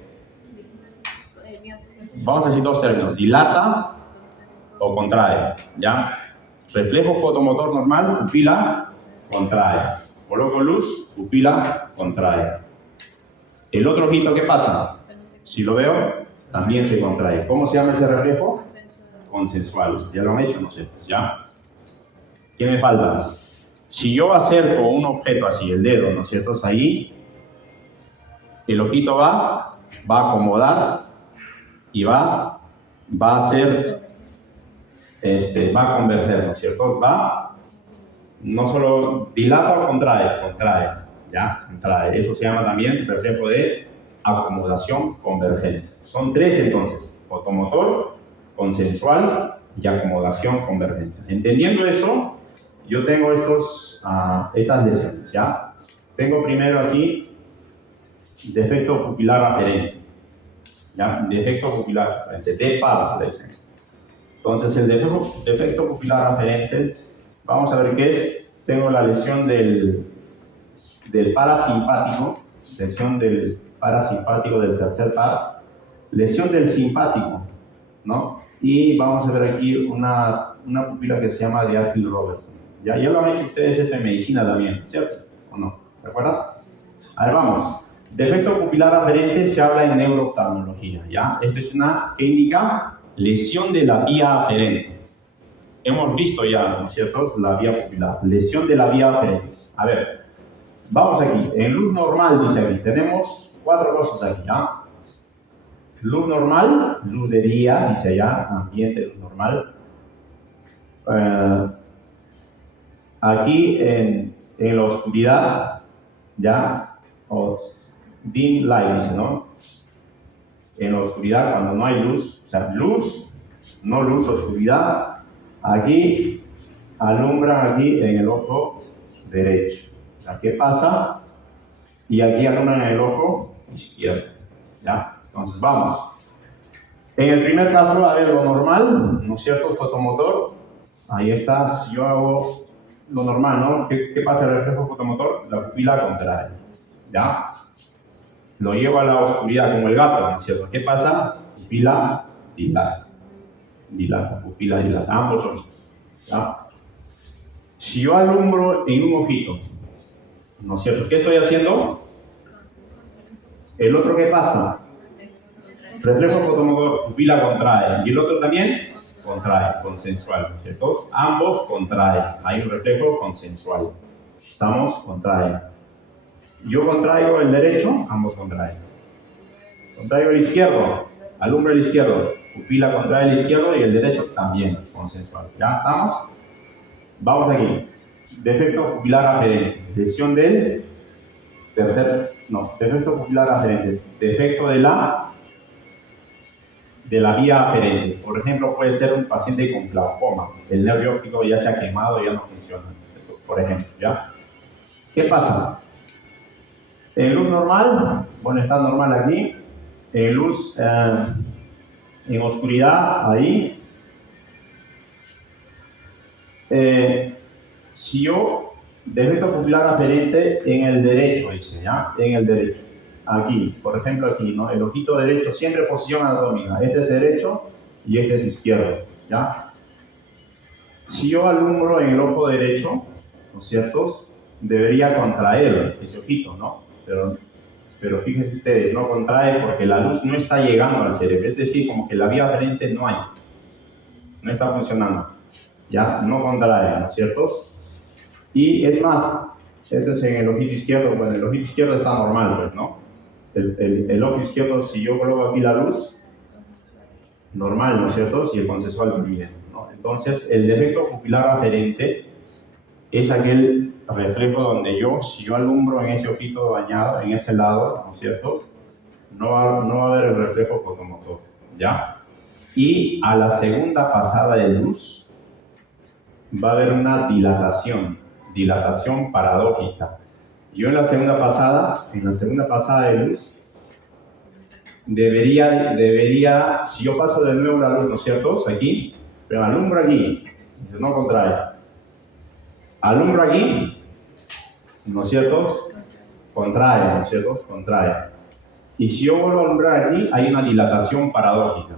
vamos a decir 2 términos, dilata o contrae, ¿ya? Reflejo fotomotor normal, pupila contrae. Coloco luz, pupila contrae. El otro ojito, ¿qué pasa? Si lo veo, también se contrae. ¿Cómo se llama ese reflejo? Consensual. ¿Ya lo han hecho? No sé. ¿Ya? ¿Qué me falta? Si yo acerco un objeto así, el dedo, ¿no es cierto? Ahí, el ojito va a acomodar y va a hacer... va a converger, ¿no es cierto? No solo dilata o contrae, ¿ya? Contrae. Eso se llama también reflejo de acomodación, convergencia. Son 3 entonces, fotomotor, consensual y acomodación, convergencia. Entendiendo eso, yo tengo estas lesiones, ¿ya? Tengo primero aquí defecto pupilar aferente, ¿ya? Defecto pupilar aferente, DPAD, le dicen. Entonces, el defecto pupilar aferente, vamos a ver qué es. Tengo la lesión del parasimpático, lesión del parasimpático del tercer par, lesión del simpático, ¿no? Y vamos a ver aquí una pupila que se llama de Arthur-Robertson. ¿Ya lo han hecho ustedes en medicina también, ¿cierto? ¿O no? ¿Recuerdan? A ver, vamos. Defecto pupilar aferente se habla en neurooftalmología, ¿ya? Esto es una técnica. Lesión de la vía aferente. Hemos visto ya, ¿no es cierto?, la vía pupilar. Lesión de la vía aferente. A ver, vamos aquí. En luz normal, dice aquí, tenemos 4 cosas aquí, ¿ya? Luz normal, luz de día, dice allá, ambiente, luz normal. Aquí en la oscuridad, ¿ya? O dim light, dice, ¿no? En la oscuridad, cuando no hay luz, o sea, luz, no luz, oscuridad, aquí alumbran aquí en el ojo derecho. O sea, ¿qué pasa? Y aquí alumbran en el ojo izquierdo, ¿ya? Entonces, vamos. En el primer caso, a ver, lo normal, ¿no es cierto? Fotomotor, ahí está, si yo hago lo normal, ¿no? ¿Qué pasa el reflejo fotomotor? La pupila contrae, ¿ya? Lo llevo a la oscuridad como el gato, ¿no es cierto? ¿Qué pasa? Pupila dilata, pupila dilata, ambos ojitos, ¿ya? Si yo alumbro en un ojito, ¿no es cierto? ¿Qué estoy haciendo? ¿El otro qué pasa? Reflejo fotomotor, pupila contrae. ¿Y el otro también? Contrae, consensual, ¿cierto? Ambos contraen. Hay un reflejo consensual. Estamos, contraen. Yo contraigo el derecho, ambos contraen. Contraigo el izquierdo, alumbro el izquierdo. Pupila contrae el izquierdo y el derecho también, consensual. ¿Ya estamos? Vamos aquí. Defecto pupilar aferente. Lesión del defecto pupilar aferente. Defecto de la vía aferente. Por ejemplo, puede ser un paciente con glaucoma. El nervio óptico ya se ha quemado, ya no funciona. Por ejemplo, ¿ya? ¿Qué pasa? En luz normal, bueno, está normal aquí. En luz, en oscuridad, ahí. Si yo defecto pupilar aferente en el derecho, dice, ¿ya? En el derecho. Aquí, por ejemplo, aquí, ¿no? El ojito derecho, siempre posición anatómica. Este es derecho y este es izquierdo, ¿ya? Si yo alumbro en el ojo derecho, ¿no es cierto? Debería contraer ese ojito, ¿no? Pero fíjense ustedes, no contrae porque la luz no está llegando al cerebro. Es decir, como que la vía aferente no hay. No está funcionando. Ya, no contrae, ¿no es cierto? Y es más, este es en el ojito izquierdo. Bueno, el ojito izquierdo está normal, pues, ¿no? El ojo izquierdo, si yo coloco aquí la luz, normal, ¿no es cierto? Si el consensual bien, ¿no? Entonces, el defecto pupilar aferente es aquel reflejo donde si yo alumbro en ese ojito dañado, en ese lado, ¿no es cierto? No va a haber el reflejo fotomotor, ¿ya? Y a la segunda pasada de luz va a haber una dilatación paradójica. Yo en la segunda pasada de luz, debería, si yo paso de nuevo la luz, ¿no es cierto? Aquí, pero alumbro aquí, no contrae. Alumbro aquí, ¿no es cierto? Contrae, ¿no es cierto? Contrae. Y si yo vuelvo a alumbrar aquí, hay una dilatación paradójica.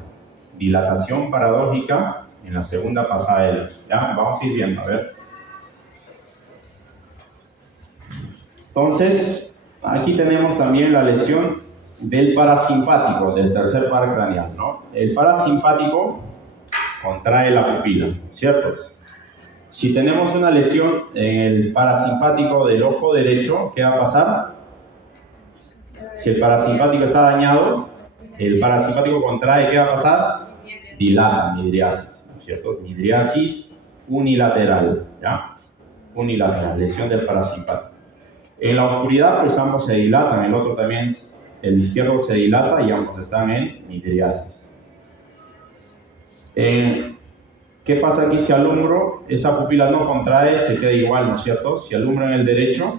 Dilatación paradójica en la segunda pasada de luz. ¿Ya? Vamos a ir viendo, a ver. Entonces, aquí tenemos también la lesión del parasimpático, del tercer par craneal, ¿no? El parasimpático contrae la pupila, ¿cierto? Si tenemos una lesión en el parasimpático del ojo derecho, ¿qué va a pasar? Si el parasimpático está dañado, el parasimpático contrae, ¿qué va a pasar? Dilata, midriasis, ¿no es cierto? Midriasis unilateral, ¿ya? Unilateral, lesión del parasimpático. En la oscuridad, pues ambos se dilatan, el otro también, el izquierdo se dilata y ambos están en midriasis. ¿Qué pasa aquí si alumbro? Esa pupila no contrae, se queda igual, ¿no es cierto? Si alumbro en el derecho,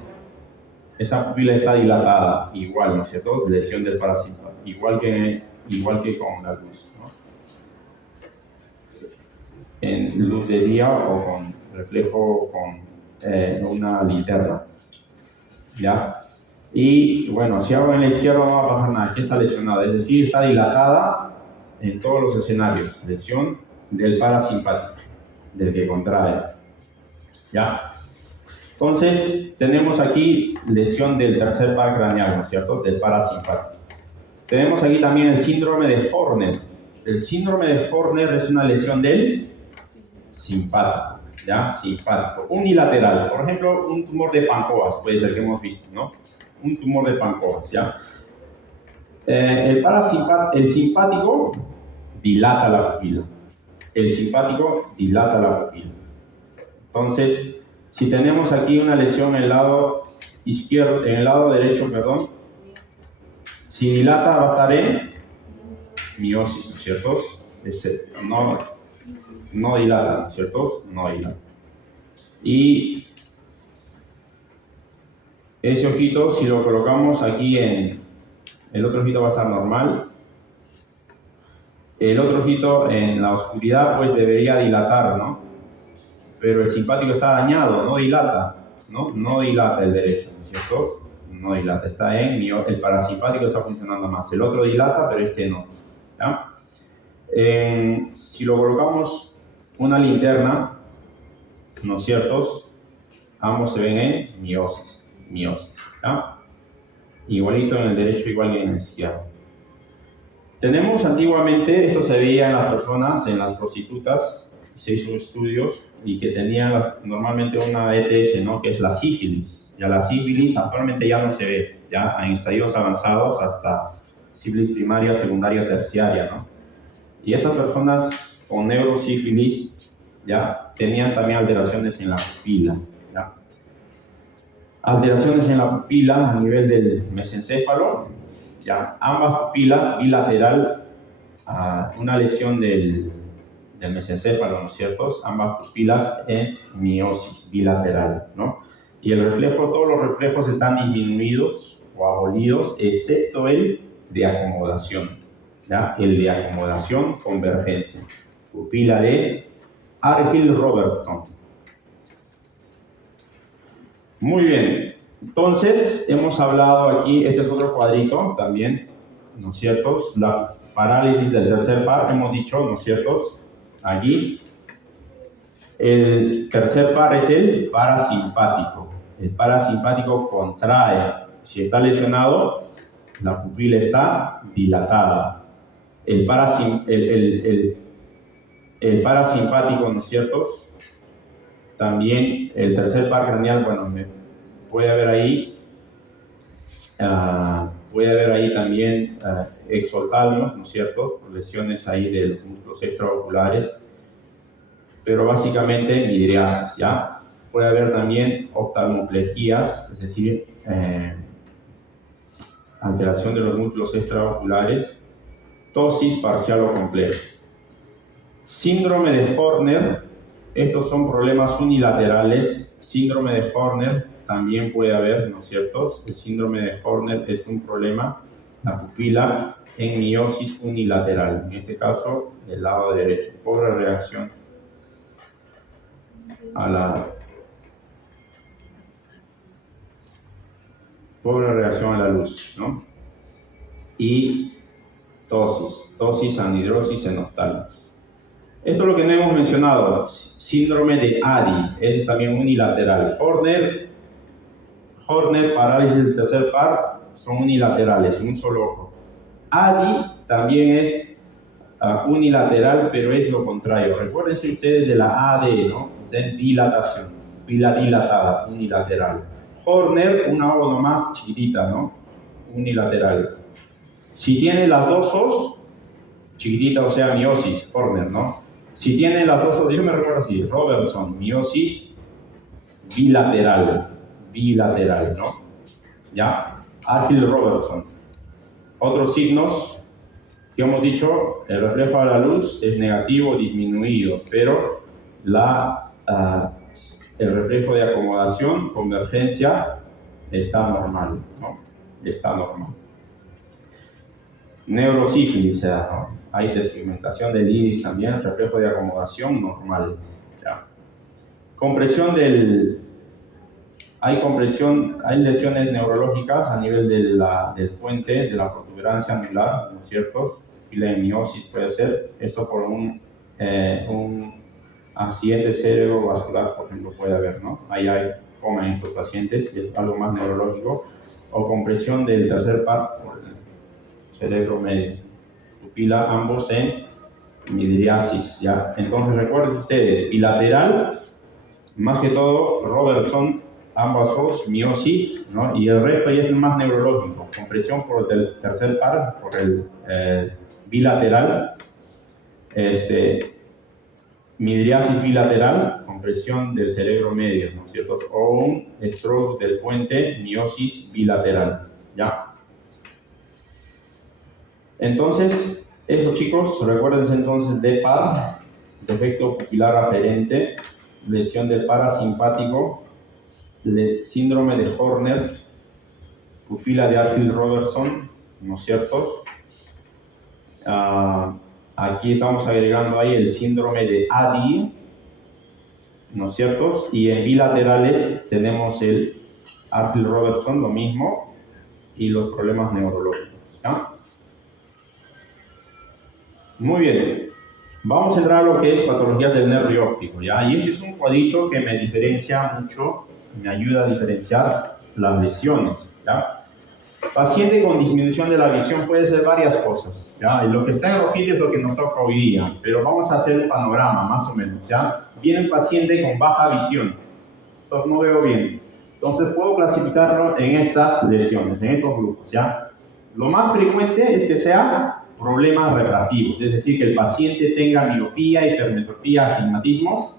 esa pupila está dilatada, igual, ¿no es cierto? Lesión del parasimpático, igual que con la luz, ¿no? En luz de día o con reflejo con una linterna, ¿ya? Y bueno, si hago en la izquierda no va a pasar nada, aquí está lesionada, es decir, está dilatada en todos los escenarios, lesión del parasimpático, del que contrae, ¿ya? Entonces, tenemos aquí lesión del tercer par craneal, ¿no es cierto? Del parasimpático. Tenemos aquí también el síndrome de Horner. El síndrome de Horner es una lesión del simpático, ¿ya? Simpático, unilateral. Por ejemplo, un tumor de Pancoas, puede ser que hemos visto, ¿no? Un tumor de Pancoas, ¿ya? El simpático dilata la pupila. El simpático dilata la pupila. Entonces, si tenemos aquí una lesión en el lado izquierdo, en el lado derecho, perdón, si dilata va a estar en miosis, ¿no es cierto? No dilata, ¿no es cierto? No dilata. Y ese ojito, si lo colocamos aquí el otro ojito va a estar normal. El otro ojito en la oscuridad pues debería dilatar, ¿no? Pero el simpático está dañado, no dilata, ¿no? No dilata el derecho, ¿no es cierto? No dilata, está el parasimpático está funcionando más. El otro dilata, pero este no, ¿ya? Si lo colocamos una linterna, ¿no es cierto? Ambos se ven en miosis, ¿ya? igualito en el derecho, igual que en el izquierdo. Tenemos antiguamente, esto se veía en las personas, en las prostitutas, se hizo estudios y que tenían normalmente una ETS, ¿no? Que es la sífilis. Ya la sífilis actualmente ya no se ve, ya en estadios avanzados hasta sífilis primaria, secundaria, terciaria, ¿no? Y estas personas con neurosífilis ya tenían también alteraciones en la pupila, ¿ya? Alteraciones en la pupila a nivel del mesencéfalo, ya ambas pupilas bilateral, una lesión del mesencéfalo, ¿no es cierto? Ambas pupilas en miosis bilateral, ¿no? Y el reflejo, todos los reflejos están disminuidos o abolidos, excepto el de acomodación, ¿ya? El de acomodación, convergencia. Pupila de Argyll-Robertson. Muy bien. Entonces, hemos hablado aquí, este es otro cuadrito también, ¿no es cierto? La parálisis del tercer par, hemos dicho, ¿no es cierto? Allí, el tercer par es el parasimpático. El parasimpático contrae. Si está lesionado, la pupila está dilatada. El parasimpático, ¿no es cierto? También el tercer par craneal, bueno, puede haber ahí también exotalmos, ¿no es cierto? Lesiones ahí de los músculos extraoculares, pero básicamente midriasis, ¿ya? Puede haber también oftalmoplegias, es decir, alteración de los músculos extraoculares, ptosis parcial o completa. Síndrome de Horner, estos son problemas unilaterales. Síndrome de Horner también puede haber, ¿no es cierto? El síndrome de Horner es un problema, la pupila en miosis unilateral, en este caso del lado derecho. Pobre reacción a la luz, ¿no? Y tosis, anhidrosis en oftalmos. Esto es lo que no hemos mencionado, síndrome de ADI, es también unilateral. Horner, parálisis del tercer par, son unilaterales, un solo ojo. ADI también es unilateral, pero es lo contrario. Recuérdense ustedes de la AD, ¿no? De dilatación, pupila dilatada, unilateral. Horner, una O nomás chiquitita, ¿no? Unilateral. Si tiene las dos O's, chiquitita, o sea, miosis, Horner, ¿no? Si tiene las dos O's, yo me recuerdo así, Robertson, miosis bilateral, ¿no? ¿Ya? Argyll-Robertson. Otros signos que hemos dicho, el reflejo a la luz es negativo, disminuido, pero el reflejo de acomodación, convergencia, está normal, ¿no? Está normal. Neurosífilis, ¿no? Hay despigmentación del iris también, reflejo de acomodación normal, ¿ya? Hay lesiones neurológicas a nivel del puente, de la protuberancia anular, ¿no es cierto? Pilemiosis puede ser, esto por un accidente cerebrovascular, por ejemplo, puede haber, ¿no? Ahí hay coma en estos pacientes, y es algo más neurológico, o compresión del tercer par por el cerebro medio, pupila, ambos en midriasis, ¿ya? Entonces recuerden ustedes, bilateral, más que todo, Robertson, ambas O's, miosis, ¿no? Y el resto ya es más neurológico, compresión por el tercer par, por el bilateral, midriasis bilateral, compresión del cerebro medio, ¿no es cierto? O un stroke del puente, miosis bilateral, ¿ya? Entonces, eso chicos, recuérdense entonces de par, defecto pupilar aferente, lesión del parasimpático, síndrome de Horner, pupila de Argyll-Robertson, ¿no es cierto? Aquí estamos agregando ahí el síndrome de ADI, ¿no es cierto? Y en bilaterales tenemos el Argyll-Robertson, lo mismo, y los problemas neurológicos, ¿ya? Muy bien, vamos a entrar a lo que es patologías del nervio óptico, ¿ya? Y este es un cuadrito que me diferencia mucho, me ayuda a diferenciar las lesiones, ¿ya? Paciente con disminución de la visión puede ser varias cosas, ¿ya? Y lo que está en rojito es lo que nos toca hoy día, pero vamos a hacer un panorama más o menos, ¿ya? Viene un paciente con baja visión, entonces no veo bien. Entonces puedo clasificarlo en estas lesiones, en estos grupos, ¿ya? Lo más frecuente es que sea problemas refractivos, es decir, que el paciente tenga miopía, hipermetropía, astigmatismo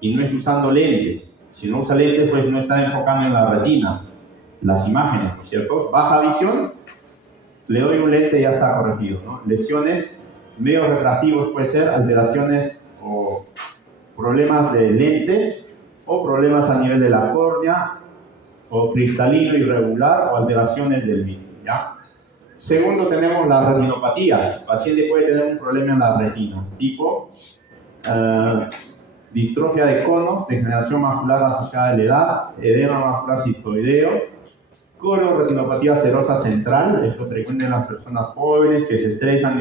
y no es usando lentes. Si no usa lentes, pues no está enfocando en la retina las imágenes, ¿no es cierto? Baja visión, le doy un lente y ya está corregido, ¿no? Lesiones medio refractivos puede ser alteraciones o problemas de lentes o problemas a nivel de la córnea o cristalino irregular o alteraciones del vidrio, ¿ya? Segundo, tenemos las retinopatías. El paciente puede tener un problema en la retina, tipo distrofia de conos, degeneración macular asociada a la edad, edema macular cistoideo, cororetinopatía serosa central. Esto frecuente en las personas jóvenes que se estresan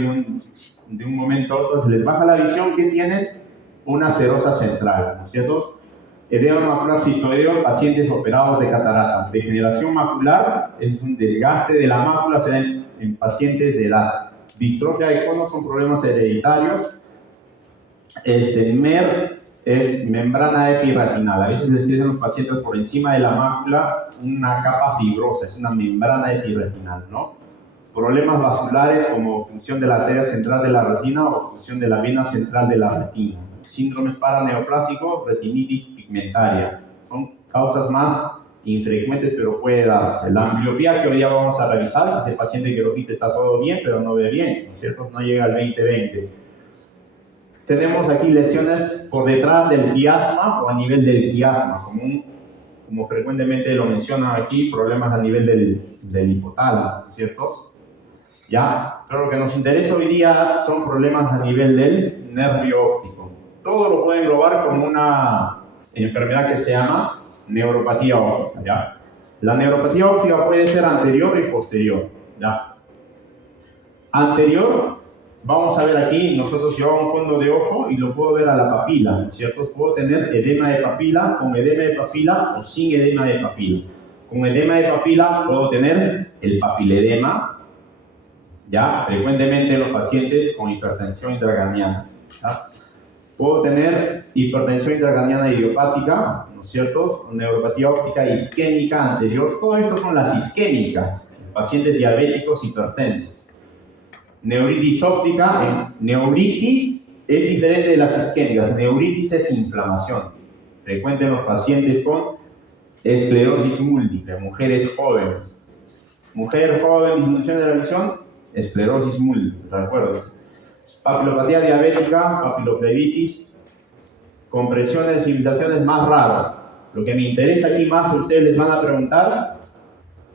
de un momento a otro, se les baja la visión, que tienen una serosa central, ¿no es cierto? Edema macular cistoideo, pacientes operados de catarata. Degeneración macular es un desgaste de la mácula, se da en pacientes de edad. Distrofia de conos son problemas hereditarios. MER es membrana epirretinal. A veces les dicen los pacientes por encima de la mácula una capa fibrosa, es una membrana epirretinal, ¿no? Problemas vasculares como función de la arteria central de la retina o función de la vena central de la retina. Síndromes paraneoplásicos, retinitis pigmentaria. Son causas más infrecuentes, pero puede darse. La ambliopía, que hoy día vamos a revisar, ese paciente que lo quita está todo bien, pero no ve bien, ¿no es cierto? No llega al 20/20. Tenemos aquí lesiones por detrás del quiasma o a nivel del quiasma, como frecuentemente lo mencionan aquí, problemas a nivel del hipotálamo, ¿cierto? ¿Ya? Pero lo que nos interesa hoy día son problemas a nivel del nervio óptico. Todo lo puede englobar como una enfermedad que se llama neuropatía óptica, ¿ya? La neuropatía óptica puede ser anterior y posterior, ¿ya? Anterior, vamos a ver aquí, nosotros llevamos un fondo de ojo y lo puedo ver a la papila, ¿no es cierto? Puedo tener edema de papila, con edema de papila o sin edema de papila. Con edema de papila puedo tener el papiledema, ¿ya? Frecuentemente en los pacientes con hipertensión intracraniana, ¿ya? Puedo tener hipertensión intracraniana idiopática, ¿no es cierto? Neuropatía óptica isquémica anterior. Todo esto son las isquémicas, pacientes diabéticos hipertensos. Neuritis óptica, neuritis es diferente de las isquémicas. Neuritis es inflamación. Frecuente en los pacientes con esclerosis múltiple, mujeres jóvenes. Mujer joven, disminución de la visión, esclerosis múltiple, recuerden. Papilopatía diabética, papiloplebitis, compresiones y irritaciones más raras. Lo que me interesa aquí más, ustedes les van a preguntar,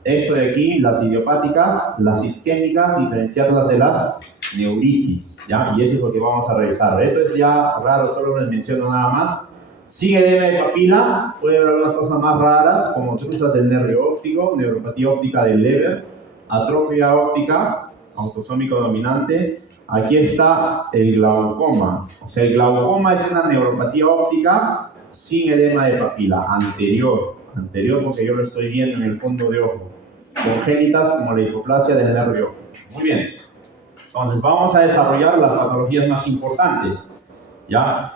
esto de aquí, las idiopáticas, las isquémicas, diferenciarlas de las neuritis, ¿ya? Y eso es lo que vamos a revisar. Esto es ya raro, solo les menciono nada más. Sigue edema de papila, puede haber algunas cosas más raras, como truzas del nervio óptico, neuropatía óptica del Leber, atrofia óptica, autosómico dominante. Aquí está el glaucoma. O sea, el glaucoma es una neuropatía óptica sin edema de papila, anterior porque yo lo estoy viendo en el fondo de ojo. Congénitas como la hipoplasia del nervio óptico. Muy bien. Entonces vamos a desarrollar las patologías más importantes, ¿ya?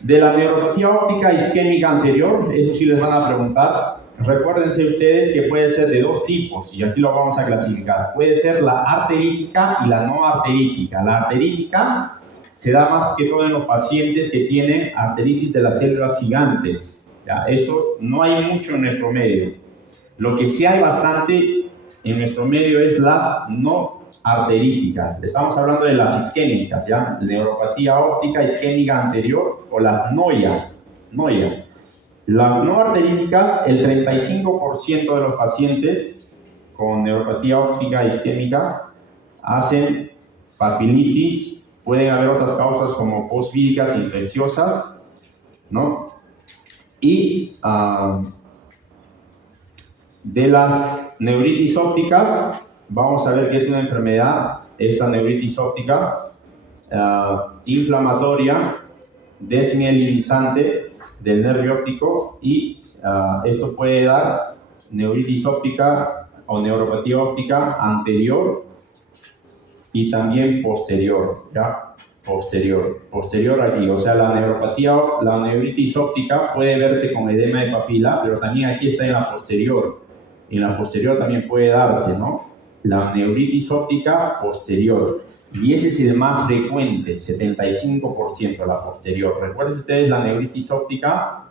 De la neuropatía óptica isquémica anterior, eso sí les van a preguntar. Recuérdense ustedes que puede ser de dos tipos, y aquí lo vamos a clasificar. Puede ser la arterítica y la no arterítica. La arterítica se da más que todo en los pacientes que tienen arteritis de las células gigantes. ¿Ya? Eso no hay mucho en nuestro medio. Lo que sí hay bastante en nuestro medio es las no arteríticas. Estamos hablando de las isquémicas, ¿ya? Neuropatía óptica isquémica anterior o las NOIA. Las no arteríticas, el 35% de los pacientes con neuropatía óptica isquémica hacen papilitis. Pueden haber otras causas como posvíricas infecciosas, ¿no? Y de las neuritis ópticas, vamos a ver que es una enfermedad, esta neuritis óptica, inflamatoria, desmielinizante del nervio óptico, y esto puede dar neuritis óptica o neuropatía óptica anterior y también posterior, ¿ya? Posterior aquí, o sea, la neuritis óptica puede verse con edema de papila, pero también aquí está en la posterior. En la posterior también puede darse, ¿no? La neuritis óptica posterior. Y ese es el más frecuente, 75% la posterior. Recuerden ustedes la neuritis óptica,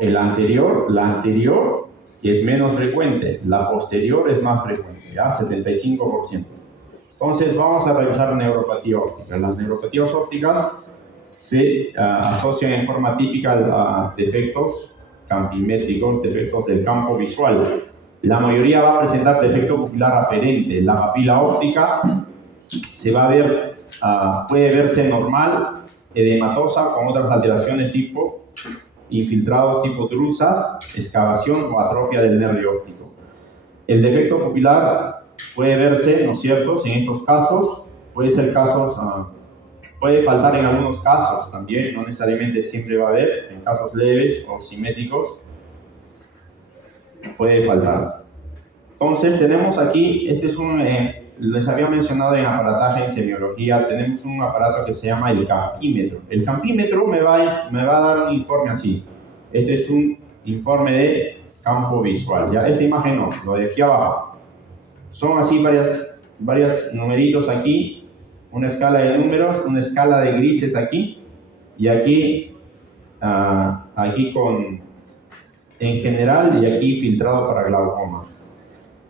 la anterior es menos frecuente, la posterior es más frecuente, ¿ya? 75%. Entonces vamos a revisar neuropatía óptica. Las neuropatías ópticas se asocian en forma típica a defectos campimétricos, defectos del campo visual. La mayoría va a presentar defecto pupilar aferente. La papila óptica se va a ver, puede verse normal, edematosa, con otras alteraciones tipo infiltrados tipo drusas, excavación o atrofia del nervio óptico. El defecto pupilar puede verse, ¿no es cierto?, en estos casos, puede faltar en algunos casos también, no necesariamente siempre va a haber, en casos leves o simétricos, puede faltar. Entonces tenemos aquí, les había mencionado en aparataje en semiología, tenemos un aparato que se llama el campímetro. El campímetro me va a dar un informe así. Este es un informe de campo visual, ¿ya? Esta imagen no, lo de aquí abajo. Son así varios numeritos aquí, una escala de números, una escala de grises aquí, y aquí en general, y aquí filtrado para glaucoma.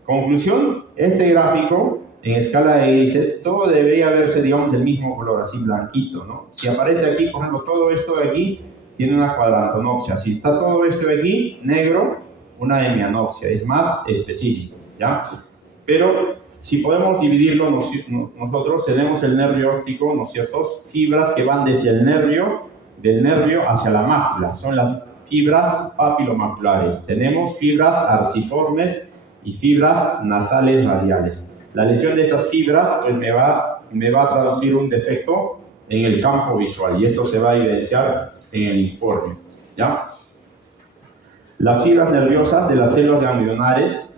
Conclusión, este gráfico en escala de grises, todo debería verse, digamos, del mismo color, así blanquito, ¿no? Si aparece aquí, por ejemplo, todo esto de aquí tiene una cuadrantonopsia. Si está todo esto de aquí, negro, una hemianopsia, es más específico, ¿ya? Pero si podemos dividirlo, nosotros tenemos el nervio óptico, ¿no es cierto? Fibras que van desde del nervio hacia la mácula, son las fibras papilomaculares. Tenemos fibras arciformes y fibras nasales radiales. La lesión de estas fibras pues, me va a traducir un defecto en el campo visual y esto se va a evidenciar en el informe, ¿ya? Las fibras nerviosas de las células ganglionares.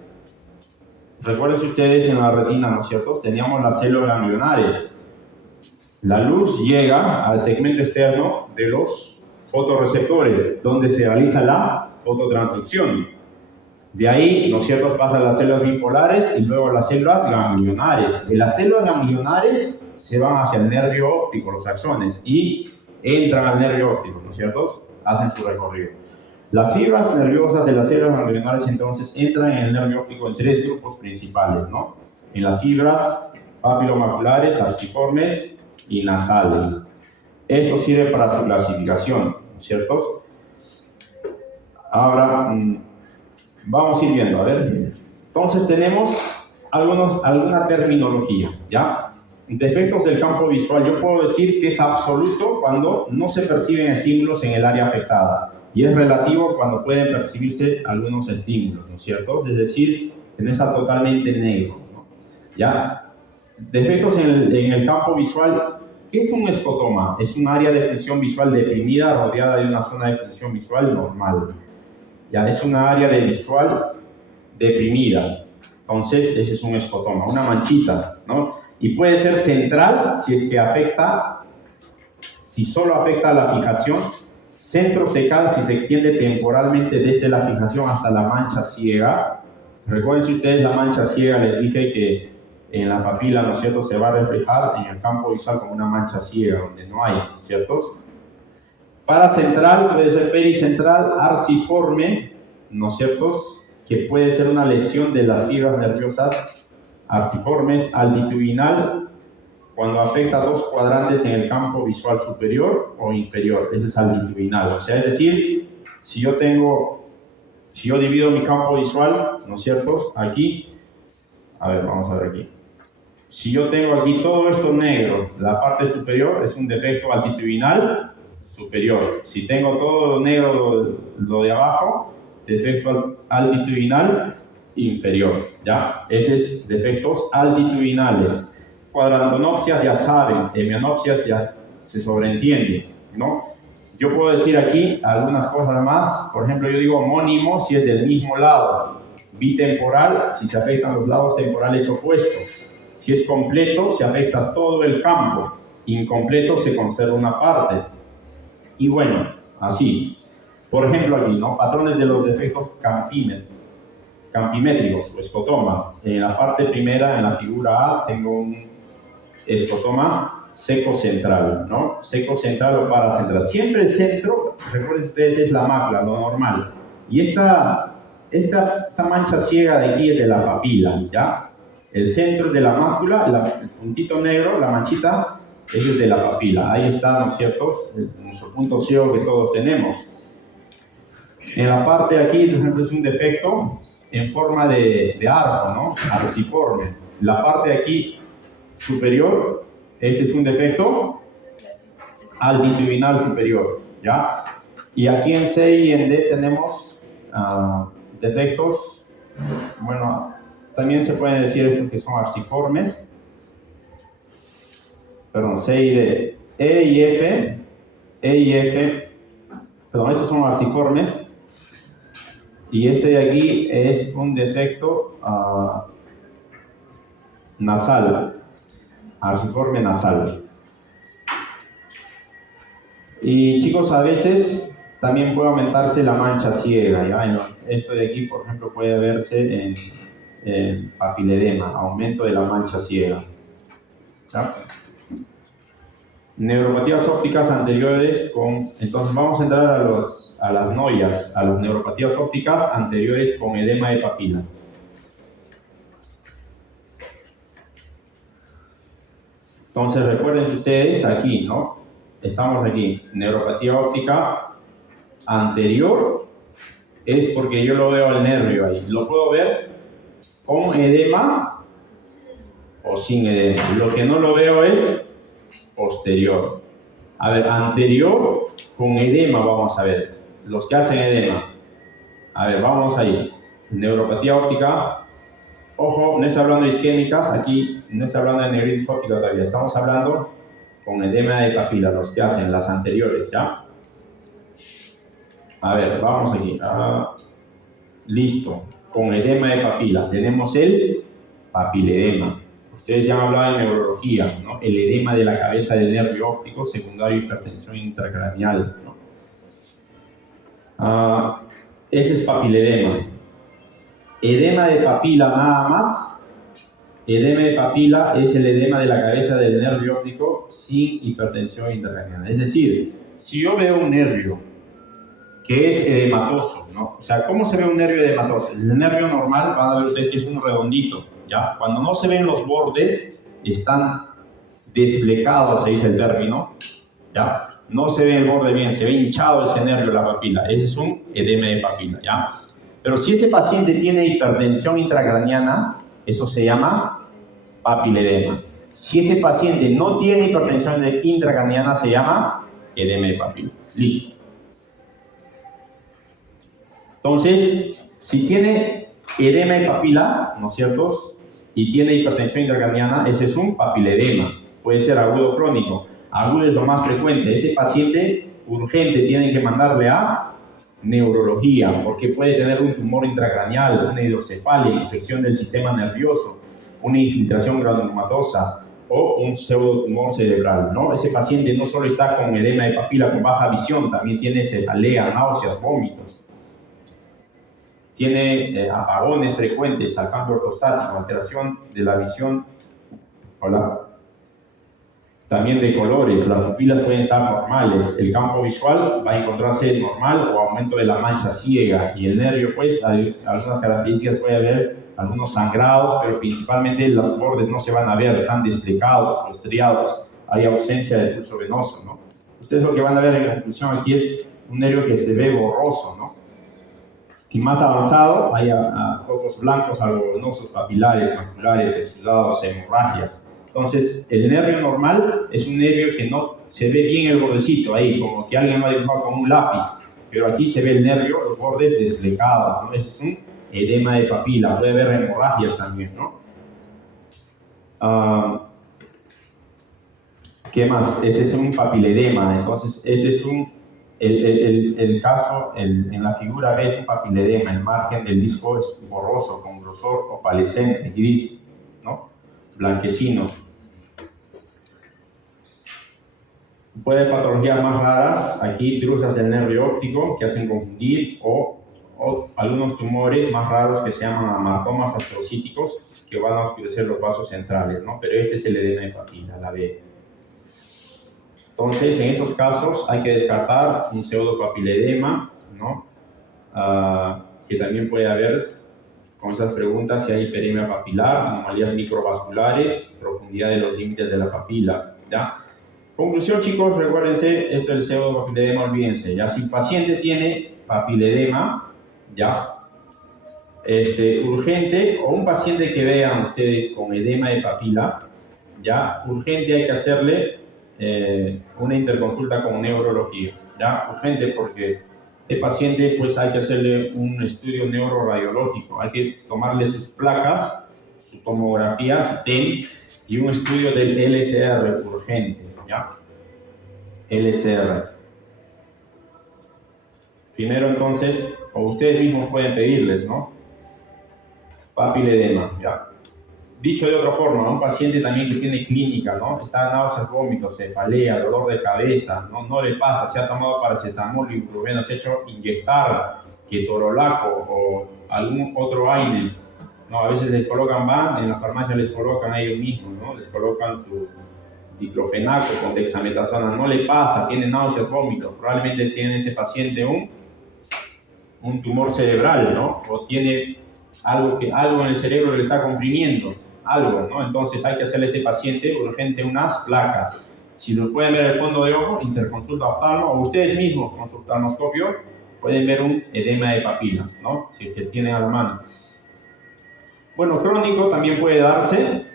Recuerden ustedes en la retina, ¿no es cierto? Teníamos las células ganglionares. La luz llega al segmento externo de los fotorreceptores, donde se realiza la fototransducción. De ahí, ¿no es cierto?, pasan las células bipolares y luego las células ganglionares. De las células ganglionares se van hacia el nervio óptico, los axones, y entran al nervio óptico, ¿no es cierto? Hacen su recorrido. Las fibras nerviosas de las células ganglionares entonces entran en el nervio óptico en tres grupos principales, ¿no? En las fibras papilomaculares, arciformes y nasales. Esto sirve para su clasificación, ¿no es cierto? Ahora, vamos a ir viendo, a ver. Entonces tenemos alguna terminología, ¿ya? Defectos del campo visual, yo puedo decir que es absoluto cuando no se perciben estímulos en el área afectada. Y es relativo cuando pueden percibirse algunos estímulos, ¿no es cierto? Es decir, que no está totalmente negro, ¿no? ¿Ya? Defectos en el campo visual. ¿Qué es un escotoma? Es un área de función visual deprimida rodeada de una zona de función visual normal. ¿Ya? Es una área de visual deprimida. Entonces, ese es un escotoma, una manchita, ¿no? Y puede ser central si solo afecta a la fijación. Centrocecal si se extiende temporalmente desde la fijación hasta la mancha ciega. Recuerden ustedes la mancha ciega, les dije que en la papila, ¿no es cierto?, se va a reflejar en el campo visual como una mancha ciega, donde no hay, ¿cierto? Paracentral puede ser pericentral, arciforme, ¿no es cierto?, que puede ser una lesión de las fibras nerviosas arciformes, altitudinal, cuando afecta a dos cuadrantes en el campo visual superior o inferior, ese es altitudinal. O sea, es decir, si yo divido mi campo visual, ¿no es cierto?, aquí, a ver, vamos a ver aquí. Si yo tengo aquí todo esto negro, la parte superior es un defecto altitudinal superior. Si tengo todo negro lo de abajo, defecto altitudinal inferior, ¿ya? Ese es defectos altitudinales. Cuadrantonopsias ya saben, hemianopsias ya se sobreentiende, ¿no? Yo puedo decir aquí algunas cosas más. Por ejemplo, yo digo homónimo si es del mismo lado. Bitemporal, si se afectan los lados temporales opuestos. Si es completo, se afecta todo el campo. Incompleto, se conserva una parte. Y bueno, así. Por ejemplo aquí, ¿no? Patrones de los defectos campimétricos o escotomas. En la parte primera, en la figura A, tengo un escotoma seco central, ¿no? Seco central o paracentral. Siempre el centro, recuerden ustedes, es la mácula, lo normal. Y esta mancha ciega de aquí es de la papila, ¿ya? El centro de la mácula, el puntito negro, la manchita, ese es de la papila. Ahí está, ¿no es cierto?, nuestro punto ciego que todos tenemos. En la parte de aquí, por ejemplo, es un defecto en forma de arco, ¿no? Arciforme. La parte de aquí superior, este es un defecto altitudinal superior, ¿ya? Y aquí en C y en D tenemos defectos, bueno, también se pueden decir estos que son arciformes, perdón, C y D, E y F, perdón, estos son arciformes, y este de aquí es un defecto nasal, arciforme nasal. Y chicos, a veces también puede aumentarse la mancha ciega, ¿ya? Esto de aquí, por ejemplo, puede verse en papiledema, aumento de la mancha ciega, ¿ya? Neuropatías ópticas anteriores entonces vamos a entrar a las noyas, a las neuropatías ópticas anteriores con edema de papila. Entonces recuerden ustedes aquí, ¿no? Estamos aquí, neuropatía óptica anterior es porque yo lo veo al nervio ahí. Lo puedo ver con edema o sin edema. Lo que no lo veo es posterior. A ver, anterior con edema vamos a ver. Los que hacen edema. A ver, vamos ahí. Neuropatía óptica. Ojo, no estoy hablando de isquémicas. Aquí no estoy hablando de neuritis óptica todavía. Estamos hablando con edema de papila. Los que hacen las anteriores, ¿ya? A ver, vamos aquí. Listo. Con edema de papila. Tenemos el papiledema. Ustedes ya han hablado de neurología, ¿no? El edema de la cabeza del nervio óptico secundario a hipertensión intracraneal, ¿no? Ese es papiledema. Edema de papila nada más. Edema de papila es el edema de la cabeza del nervio óptico sin hipertensión intracraneal. Es decir, si yo veo un nervio que es edematoso, ¿no? O sea, ¿cómo se ve un nervio edematoso? El nervio normal, van a ver ustedes que es un redondito, ¿ya? Cuando no se ven los bordes, están desflecados, se dice el término, ¿ya? No se ve el borde bien, se ve hinchado ese nervio, la papila. Ese es un edema de papila, ¿ya? Pero si ese paciente tiene hipertensión intracraniana, eso se llama papiledema. Si ese paciente no tiene hipertensión intracraniana, se llama edema de papila. Listo. Entonces, si tiene edema de papila, ¿no es cierto?, y tiene hipertensión intracraniana, ese es un papiledema. Puede ser agudo o crónico. Agudo es lo más frecuente. Ese paciente urgente tienen que mandarle a neurología, porque puede tener un tumor intracraneal, una hidrocefalia, infección del sistema nervioso, una infiltración granulomatosa o un pseudotumor cerebral, ¿no? Ese paciente no solo está con edema de papila, con baja visión, también tiene cefalea, náuseas, vómitos. Tiene apagones frecuentes al campo ortostático, alteración de la visión, también de colores. Las pupilas pueden estar normales, el campo visual va a encontrarse normal o aumento de la mancha ciega, y el nervio, pues, hay algunas características, puede haber algunos sangrados, pero principalmente los bordes no se van a ver, están desplicados o estriados, hay ausencia de pulso venoso, ¿no? Ustedes lo que van a ver en conclusión aquí es un nervio que se ve borroso, ¿no? Y más avanzado hay focos blancos, algodonosos, papilares, maculares, exudados, hemorragias. Entonces, el nervio normal es un nervio que no se ve bien el bordecito ahí, como que alguien lo ha dibujado con un lápiz, pero aquí se ve el nervio, los bordes desplegados, ¿no? Ese es un edema de papila. Puede haber hemorragias también, ¿no? ¿Qué más? Este es un papiledema. Entonces, este es un el caso en la figura B es un papiledema, el margen del disco es borroso, con grosor opalescente, gris, ¿no? Blanquecino. Puede haber patologías más raras, aquí pirusas del nervio óptico que hacen confundir, o algunos tumores más raros que se llaman amartomas astrocíticos que van a oscurecer los vasos centrales, ¿no? Pero este es el edema de papila, la B. Entonces, en estos casos hay que descartar un pseudopapiledema, ¿no? Que también puede haber, con esas preguntas, si hay hiperemia papilar, anomalías microvasculares, profundidad de los límites de la papila, ¿ya? Conclusión, chicos, recuérdense, esto del pseudopapiledema, olvídense, ya si el paciente tiene papiledema, ya, urgente, o un paciente que vean ustedes con edema de papila, ya, urgente hay que hacerle una interconsulta con neurología, ya, urgente porque este paciente pues hay que hacerle un estudio neuroradiológico, hay que tomarle sus placas, su tomografía, su TEM y un estudio del LCR urgente, ya, LCR. Primero entonces, o ustedes mismos pueden pedirles, ¿no? Papiledema, ya. Dicho de otra forma, un paciente también que tiene clínica, ¿no? Está náuseas, vómitos, cefalea, dolor de cabeza, no le pasa, se ha tomado paracetamol, ibuprofeno, se ha hecho inyectar ketorolaco o algún otro AINE, ¿no? A veces les colocan, en la farmacia les colocan a ellos mismos, ¿no? Les colocan su diclofenaco con dexametasona, no le pasa, tiene náuseas, vómitos, probablemente tiene ese paciente un tumor cerebral, ¿no? O tiene algo en el cerebro que le está comprimiendo, algo, ¿no? Entonces hay que hacerle a ese paciente urgente unas placas. Si lo pueden ver el fondo de ojo, interconsulta oftalmo, o ustedes mismos con su oftalmoscopio pueden ver un edema de papila, ¿no? Si es que tienen a la mano. Bueno, crónico también puede darse,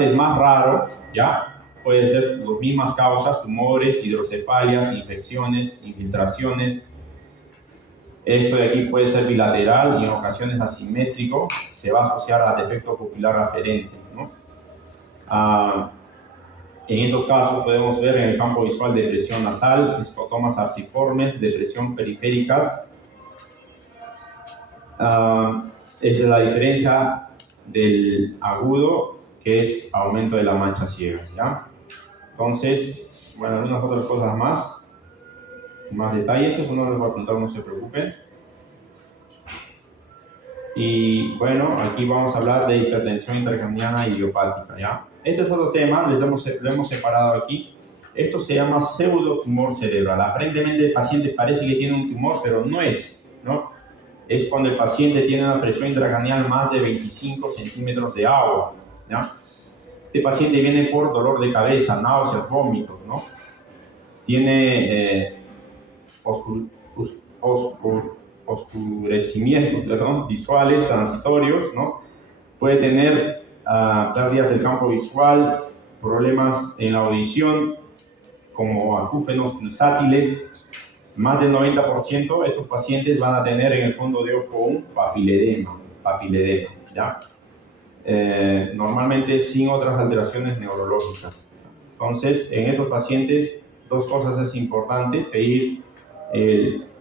es más raro, ¿ya? Puede ser las mismas causas, tumores, hidrocefalias, infecciones, infiltraciones. Esto de aquí puede ser bilateral y en ocasiones asimétrico, se va a asociar a defecto pupilar aferente, ¿no? En estos casos podemos ver en el campo visual depresión nasal, escotomas arciformes, depresión periféricas. Esa es la diferencia del agudo, que es aumento de la mancha ciega, ¿ya? Entonces, bueno, algunas otras cosas más detalles, eso no les voy a contar, no se preocupen. Y bueno, aquí vamos a hablar de hipertensión intracraniana idiopática, ¿ya? Este es otro tema, lo hemos separado aquí. Esto se llama pseudotumor cerebral. Aparentemente el paciente parece que tiene un tumor, pero no es, ¿no? Es cuando el paciente tiene una presión intracraneal más de 25 centímetros de agua, ¿ya? Este paciente viene por dolor de cabeza, náuseas, vómitos, ¿no? Tiene oscurecimientos, visuales, transitorios, ¿no? Puede tener pérdidas del campo visual, problemas en la audición, como acúfenos pulsátiles. Más del 90% de estos pacientes van a tener en el fondo de ojo un papiledema, ¿ya? Normalmente sin otras alteraciones neurológicas. Entonces, en estos pacientes, dos cosas es importante: pedir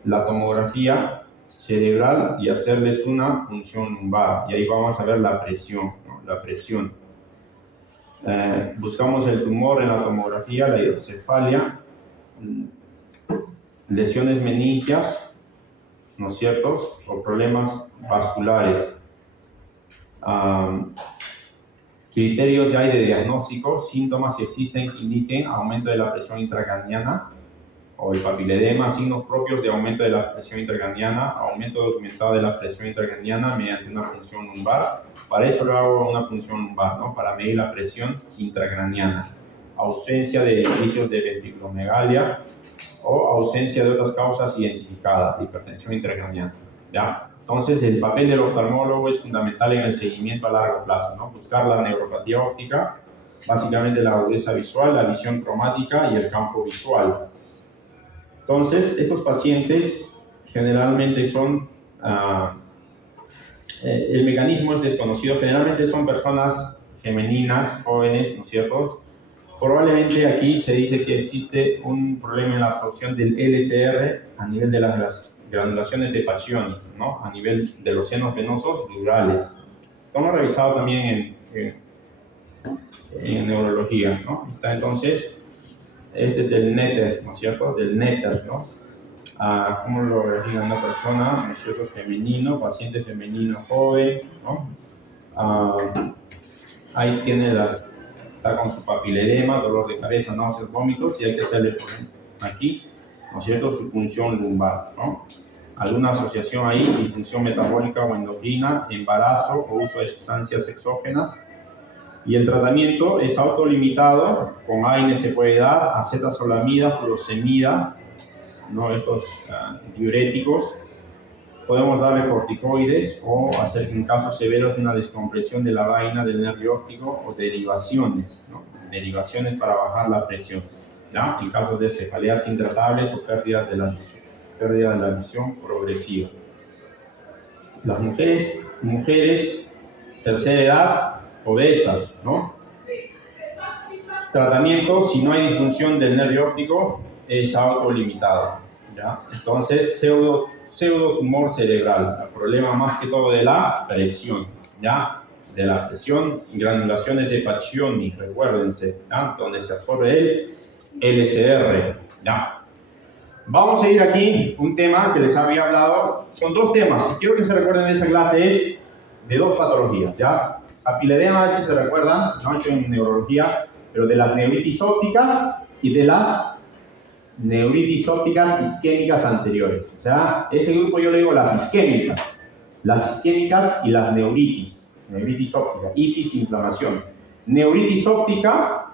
la tomografía cerebral y hacerles una punción lumbar, y ahí vamos a ver la presión, ¿no? La presión. Buscamos el tumor en la tomografía, la hidrocefalia, lesiones meningias, ¿no es cierto? O problemas vasculares. Criterios ya hay de diagnóstico, síntomas si existen que indiquen aumento de la presión intracraniana o el papiledema, signos propios de aumento de la presión intracraniana, aumento documentado de la presión intracraniana mediante una punción lumbar. Para eso lo hago una punción lumbar, ¿no? Para medir la presión intracraniana. Ausencia de indicios de ventriculomegalia o ausencia de otras causas identificadas de hipertensión intracraniana, ¿ya? Entonces, el papel del oftalmólogo es fundamental en el seguimiento a largo plazo, ¿no? Buscar la neuropatía óptica, básicamente la agudeza visual, la visión cromática y el campo visual. Entonces, estos pacientes generalmente son, el mecanismo es desconocido, generalmente son personas femeninas, jóvenes, ¿no es cierto?, Probablemente aquí se dice que existe un problema en la absorción del LCR a nivel de las granulaciones de Pacchioni, ¿no? A nivel de los senos venosos durales. Lo hemos revisado también en neurología, ¿no? Entonces, este es del Netter, ¿no es cierto? Del Netter, ¿no? ¿Cómo lo refiere una persona, ¿no es cierto? Femenino, paciente femenino joven, ¿no? Ahí tiene está con su papiledema, dolor de cabeza, náuseas, vómitos, y hay que hacerle aquí, ¿no es cierto?, su punción lumbar, ¿no? Alguna asociación ahí, disfunción metabólica o endocrina, embarazo o uso de sustancias exógenas. Y el tratamiento es autolimitado, con AINE se puede dar, acetazolamida, furosemida, ¿no? Estos diuréticos. Podemos darle corticoides o hacer en casos severos una descompresión de la vaina del nervio óptico o derivaciones, ¿no? Derivaciones para bajar la presión, ¿ya? En casos de cefaleas intratables o pérdida de la visión progresiva. Las mujeres tercera edad, obesas, ¿no? Tratamiento, si no hay disfunción del nervio óptico, es autolimitado, ¿ya? Entonces, pseudotumor cerebral, el problema más que todo de la presión, ¿ya? De la presión, granulaciones de Pacchioni, recuérdense, ¿ya? Donde se absorbe el LCR, ¿ya? Vamos a ir aquí, un tema que les había hablado, son dos temas, quiero que se recuerden de esa clase, es de dos patologías, ¿ya? Papiledema, a ver si se recuerdan, no hecho en neurología, pero de las neuritis ópticas y de las neuritis ópticas isquémicas anteriores. O sea, ese grupo yo le digo las isquémicas y las neuritis óptica, itis, inflamación. Neuritis óptica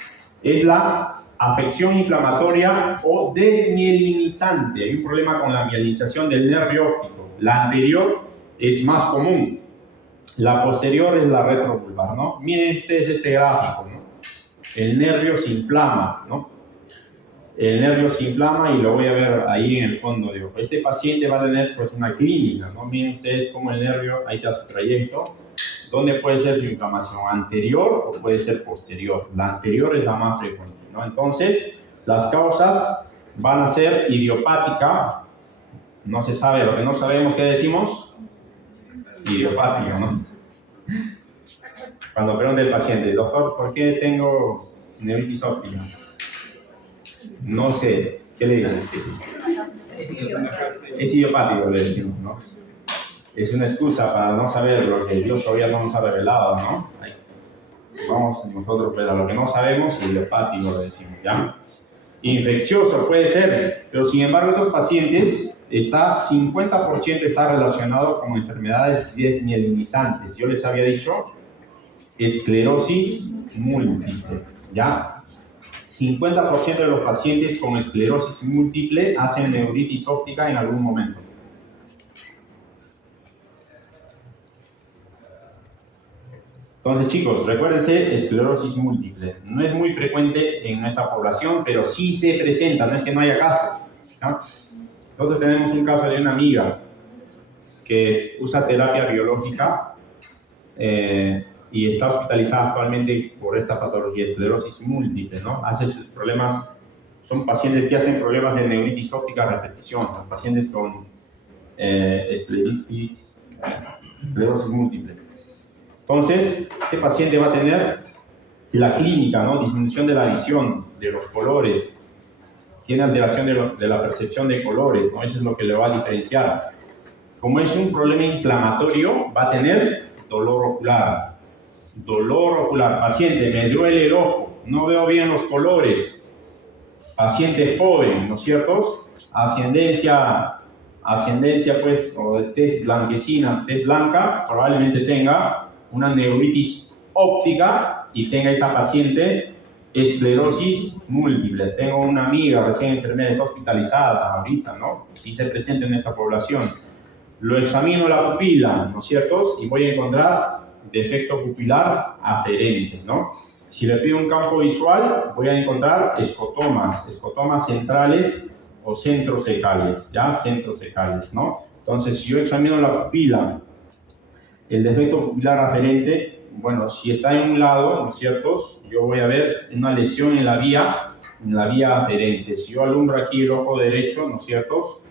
es la afección inflamatoria o desmielinizante. Hay un problema con la mielinización del nervio óptico. La anterior es más común. La posterior es la retrovulvar, ¿no? Miren ustedes este gráfico, ¿no? El nervio se inflama, ¿no? El nervio se inflama y lo voy a ver ahí en el fondo de ojo. Este paciente va a tener pues una clínica, ¿no? Miren ustedes cómo el nervio, ahí está su trayecto. ¿Dónde puede ser su inflamación? ¿Anterior o puede ser posterior? La anterior es la más frecuente, ¿no? Entonces, las causas van a ser idiopática. No se sabe, lo que no sabemos, ¿qué decimos? Idiopática, ¿no? Cuando pregunta el paciente, doctor, ¿por qué tengo neuritis óptica? No sé, ¿qué le dicen? Es idiopático, le decimos, ¿no? Es una excusa para no saber lo que Dios todavía no nos ha revelado, ¿no? Ahí. Vamos nosotros pues, a lo que no sabemos, idiopático, le decimos, ¿ya? Infeccioso puede ser, pero sin embargo estos pacientes, 50% está relacionado con enfermedades desmielinizantes. Yo les había dicho, esclerosis múltiple, ¿ya? 50% de los pacientes con esclerosis múltiple hacen neuritis óptica en algún momento. Entonces, chicos, recuérdense, esclerosis múltiple. No es muy frecuente en nuestra población, pero sí se presenta, no es que no haya casos, ¿no? Nosotros tenemos un caso de una amiga que usa terapia biológica y está hospitalizada actualmente por esta patología, esclerosis múltiple, ¿no? Hace sus problemas, son pacientes que hacen problemas de neuritis óptica a repetición, ¿no? Pacientes con esclerosis múltiple. Entonces, este paciente va a tener la clínica, ¿no? Disminución de la visión, de los colores, tiene alteración de la percepción de colores, ¿no? Eso es lo que le va a diferenciar. Como es un problema inflamatorio, va a tener dolor ocular. Paciente, me duele el ojo, no veo bien los colores. Paciente joven, ¿no es cierto? Ascendencia pues, o de tez blanquecina, tez blanca, probablemente tenga una neuritis óptica y tenga esa paciente esclerosis múltiple. Tengo una amiga recién enfermera, está hospitalizada ahorita, ¿no? Sí se presenta en esta población. Lo examino la pupila, ¿no es cierto? Y voy a encontrar defecto pupilar aferente, ¿no? Si le pido un campo visual, voy a encontrar escotomas centrales o centrosecales, ¿ya? Centrosecales, ¿no? Entonces, si yo examino la pupila, el defecto pupilar aferente, bueno, si está en un lado, ¿no es cierto? Yo voy a ver una lesión en la vía aferente. Si yo alumbro aquí el ojo derecho, ¿no es cierto?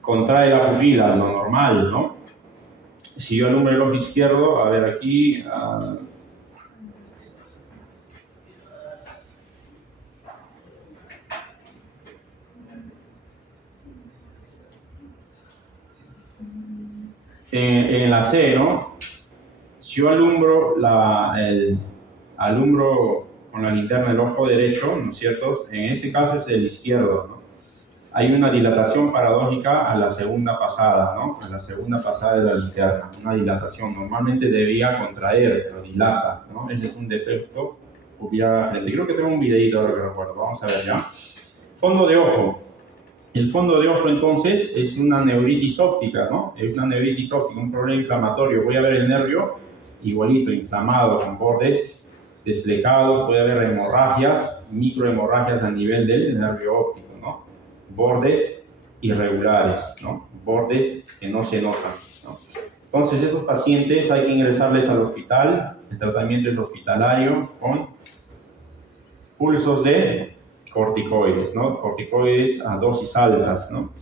Contrae la pupila, lo normal, ¿no? Si yo alumbro el ojo izquierdo, a ver aquí... en la C, ¿no? Si yo alumbro con la linterna el ojo derecho, ¿no es cierto? En este caso es el izquierdo, ¿no? Hay una dilatación paradójica a la segunda pasada, ¿no? A la segunda pasada de la linterna, una dilatación. Normalmente debía contraer, pero dilata, ¿no? Ese es un defecto pupilar frente. Creo que tengo un videito ahora que recuerdo, vamos a ver ya. Fondo de ojo. El fondo de ojo, entonces, es una neuritis óptica, ¿no? Es una neuritis óptica, un problema inflamatorio. Voy a ver el nervio igualito, inflamado, con bordes desplegados. Puede haber hemorragias, microhemorragias a nivel del nervio óptico, ¿no? Bordes irregulares, ¿no? Bordes que no se notan, ¿no? Entonces, estos pacientes hay que ingresarles al hospital. El tratamiento es hospitalario con pulsos de corticoides, ¿no? Corticoides a dosis altas, ¿no?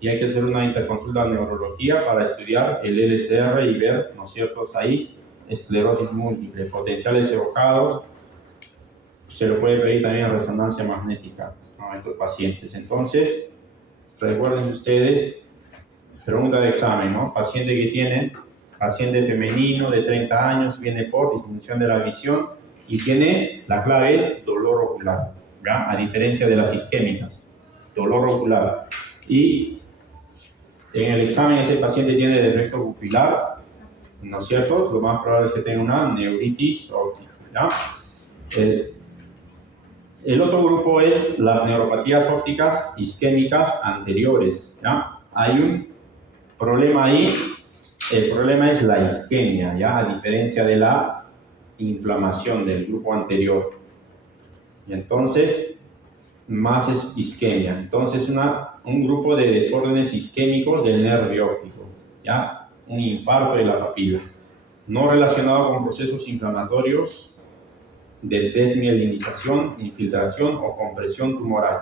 Y hay que hacer una interconsulta de neurología para estudiar el LCR y ver, ¿no es cierto?, ahí esclerosis múltiple, potenciales evocados. Se lo puede pedir también resonancia magnética, ¿no?, a estos pacientes. Entonces, recuerden ustedes, pregunta de examen, ¿no? Paciente femenino de 30 años, viene por disminución de la visión y tiene, la clave es dolor ocular, ¿ya? A diferencia de las isquémicas, dolor ocular. Y en el examen ese paciente tiene defecto pupilar, ¿no es cierto? Lo más probable es que tenga una neuritis óptica, ¿ya? El otro grupo es las neuropatías ópticas isquémicas anteriores, ¿ya? Hay un problema ahí, el problema es la isquemia, ¿ya? A diferencia de la inflamación del grupo anterior. Y entonces, más es isquemia. Entonces, un grupo de desórdenes isquémicos del nervio óptico, ¿ya? Un infarto de la papila, no relacionado con procesos inflamatorios de desmielinización, infiltración o compresión tumoral.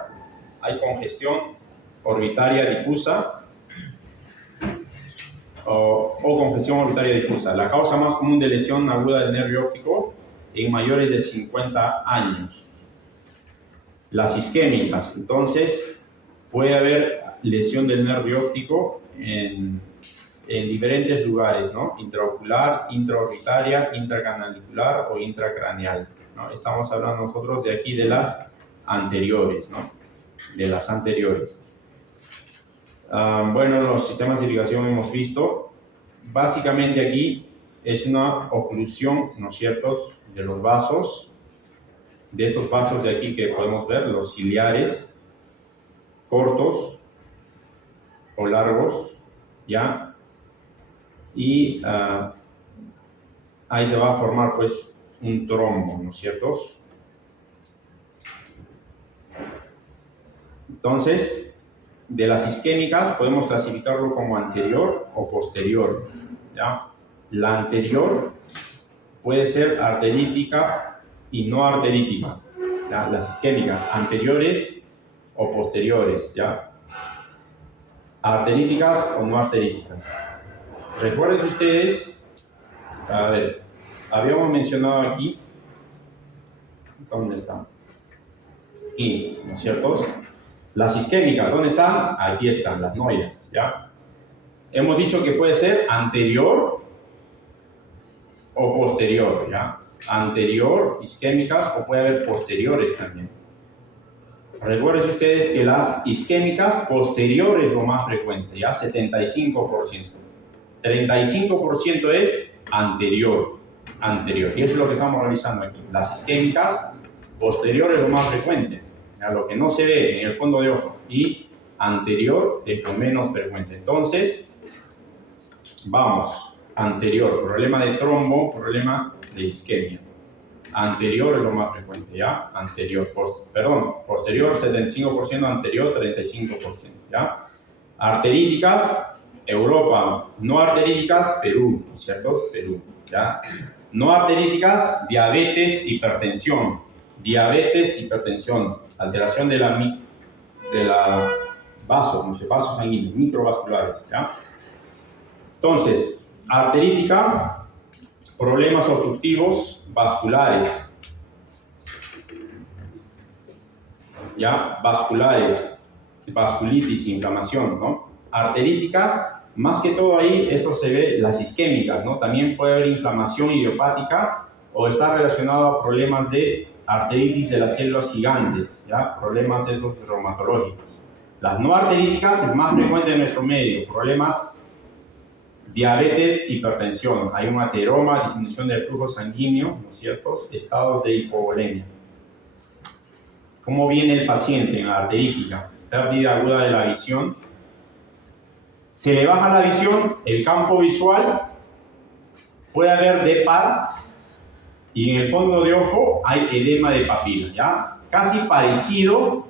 Hay congestión orbitaria difusa o congestión orbitaria difusa. La causa más común de lesión aguda del nervio óptico en mayores de 50 años. Las isquémicas, entonces, puede haber lesión del nervio óptico en diferentes lugares, ¿no? Intraocular, intraorbitaria, intracanalicular o intracraneal, ¿no? Estamos hablando nosotros de aquí de las anteriores, ¿no? De las anteriores. Bueno, los sistemas de irrigación hemos visto. Básicamente aquí es una oclusión, ¿no es cierto?, de los vasos, de estos vasos de aquí que podemos ver, los ciliares, cortos o largos, ¿ya? Y ahí se va a formar pues un trombo, ¿no es cierto? Entonces, de las isquémicas podemos clasificarlo como anterior o posterior, ¿ya? La anterior puede ser arterítica y no arterítica, ¿ya? Las isquémicas anteriores o posteriores, ¿ya? Arteríticas o no arteríticas. Recuerden ustedes, a ver, habíamos mencionado aquí, ¿dónde están? Aquí, ¿no es cierto? Las isquémicas, ¿dónde están? Aquí están, las noides, ¿ya? Hemos dicho que puede ser anterior o posterior, ¿ya? Anterior, isquémicas, o puede haber posteriores también. Recuerden ustedes que las isquémicas posteriores es lo más frecuente, ¿ya? 75%. 35% es anterior. Y eso es lo que estamos realizando aquí. Las isquémicas posteriores es lo más frecuente, ¿ya? Lo que no se ve en el fondo de ojo. Y anterior es lo menos frecuente. Entonces, vamos. Anterior, problema de trombo, problema de isquemia. Anterior es lo más frecuente, ¿ya? Anterior, posterior 75%, anterior 35%, ¿ya? Arteríticas, Europa, no arteríticas, Perú, ¿no es cierto? Perú, ¿ya? No arteríticas, diabetes, hipertensión. Diabetes, hipertensión, alteración de la vasos, no sé, vasos sanguíneos, microvasculares, ¿ya? Entonces, arterítica, problemas obstructivos vasculares, ¿ya? Vasculares, vasculitis, inflamación, ¿no? Arterítica, más que todo ahí, esto se ve, las isquémicas, ¿no? También puede haber inflamación idiopática o está relacionado a problemas de arteritis de las células gigantes, ¿ya? Problemas esos reumatológicos. Las no arteríticas es más frecuente en nuestro medio, problemas diabetes, hipertensión, hay un ateroma, disminución del flujo sanguíneo, ¿no es cierto? Estados de hipovolemia. ¿Cómo viene el paciente en la arterítica? Pérdida aguda de la visión. Se le baja la visión, el campo visual, puede haber de par y en el fondo de ojo hay edema de papila, ¿ya? Casi parecido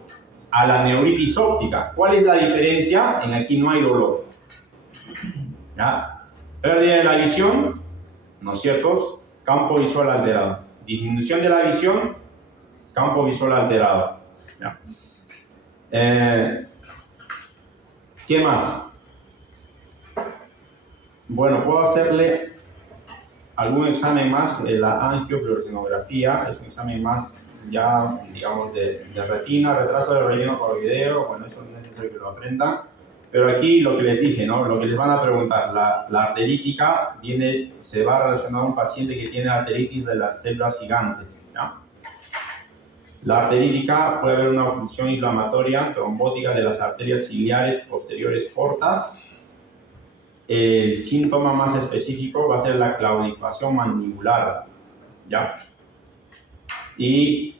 a la neuritis óptica. ¿Cuál es la diferencia? En aquí no hay dolor, ¿ya? Pérdida de la visión, ¿no es cierto? Campo visual alterado. Disminución de la visión, campo visual alterado, ¿ya? ¿Qué más? Bueno, puedo hacerle algún examen más, la angiofluorescenografía, es un examen más ya, digamos, de retina, retraso del relleno coroideo, bueno, eso no es necesario que lo aprendan, pero aquí lo que les dije, ¿no? Lo que les van a preguntar, la arterítica se va a relacionar a un paciente que tiene arteritis de las células gigantes, ¿ya? La arterítica puede haber una obstrucción inflamatoria trombótica de las arterias ciliares posteriores cortas. El síntoma más específico va a ser la claudicación mandibular, ¿ya? Y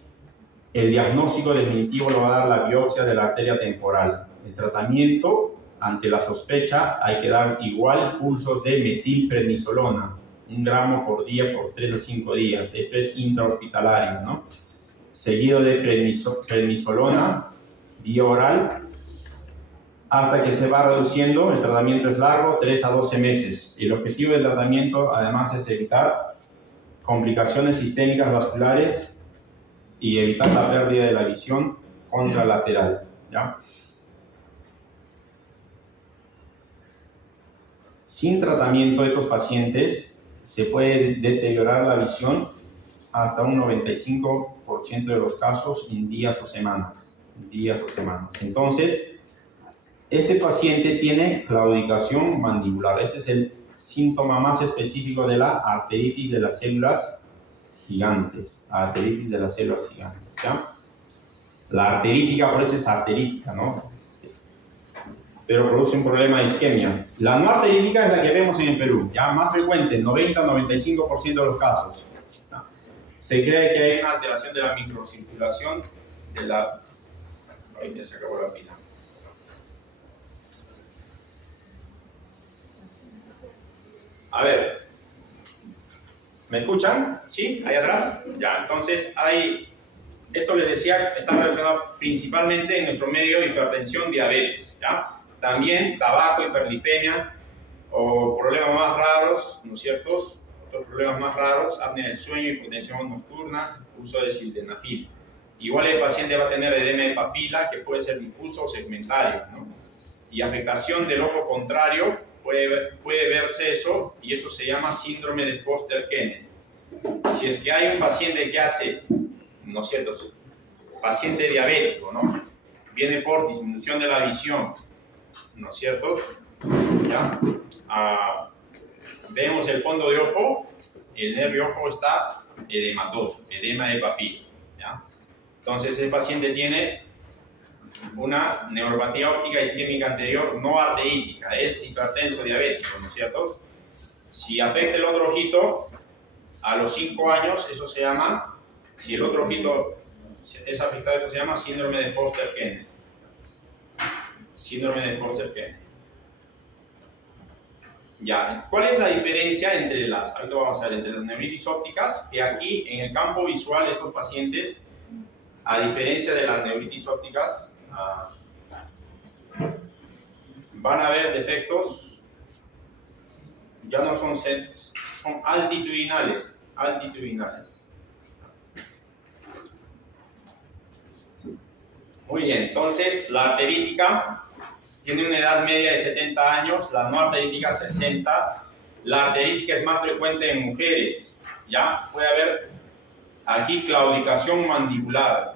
el diagnóstico definitivo lo va a dar la biopsia de la arteria temporal. El tratamiento, ante la sospecha, hay que dar igual pulsos de metilprednisolona, 1 gramo por día por 3 a 5 días. Esto es intrahospitalario, ¿no? Seguido de prednisolona, vía oral, hasta que se va reduciendo. El tratamiento es largo, 3 a 12 meses. El objetivo del tratamiento, además, es evitar complicaciones sistémicas vasculares y evitar la pérdida de la visión contralateral, ¿ya? Sin tratamiento de estos pacientes se puede deteriorar la visión hasta un 95% de los casos en días o semanas. Entonces, este paciente tiene claudicación mandibular. Ese es el síntoma más específico de la arteritis de las células gigantes. Arteritis de las células gigantes, ¿ya? La arterítica, por eso es arterítica, ¿no? Pero produce un problema de isquemia. La no arterítica es la que vemos en el Perú, ya más frecuente, 90-95% de los casos, ¿ya? Se cree que hay una alteración de la microcirculación de la... Ahí ya se acabó la pila. A ver, ¿me escuchan? ¿Sí? ¿Ahí atrás? Ya, entonces esto les decía, está relacionado principalmente en nuestro medio hipertensión, diabetes, ¿ya? También tabaco, hiperlipemia o problemas más raros, ¿no es cierto? Otros problemas más raros, apnea del sueño, hipotensión nocturna, uso de sildenafil. Igual el paciente va a tener edema de papila, que puede ser difuso o segmentario, ¿no? Y afectación del ojo contrario, puede verse eso, y eso se llama síndrome de Foster-Kennedy. Si es que hay un paciente que hace, ¿no es cierto?, paciente diabético, ¿no? Viene por disminución de la visión, ¿no es cierto? ¿Ya? Vemos el fondo de ojo, el nervio ojo está edematoso, edema de papila, ¿ya? Entonces el paciente tiene una neuropatía óptica isquémica anterior no arterítica, es hipertenso diabético, ¿no es cierto? Si afecta el otro ojito, a los 5 años, eso se llama, si el otro ojito es afectado, eso se llama síndrome de Foster-Kennedy. Síndrome de Foster-Kennedy. Ya, ¿cuál es la diferencia ahorita vamos a ver, entre las neuritis ópticas? Que aquí, en el campo visual de estos pacientes, a diferencia de las neuritis ópticas, van a haber defectos ya no son altitudinales, Muy bien, entonces la arterítica tiene una edad media de 70 años, la no arterítica 60. La arterítica es más frecuente en mujeres, ¿ya? Puede haber aquí claudicación mandibular,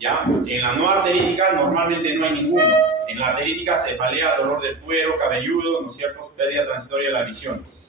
¿ya? En la no arterítica normalmente no hay ninguno. En la arterítica cefalea, dolor del cuero cabelludo, ¿no es cierto? Pérdida transitoria de la visión.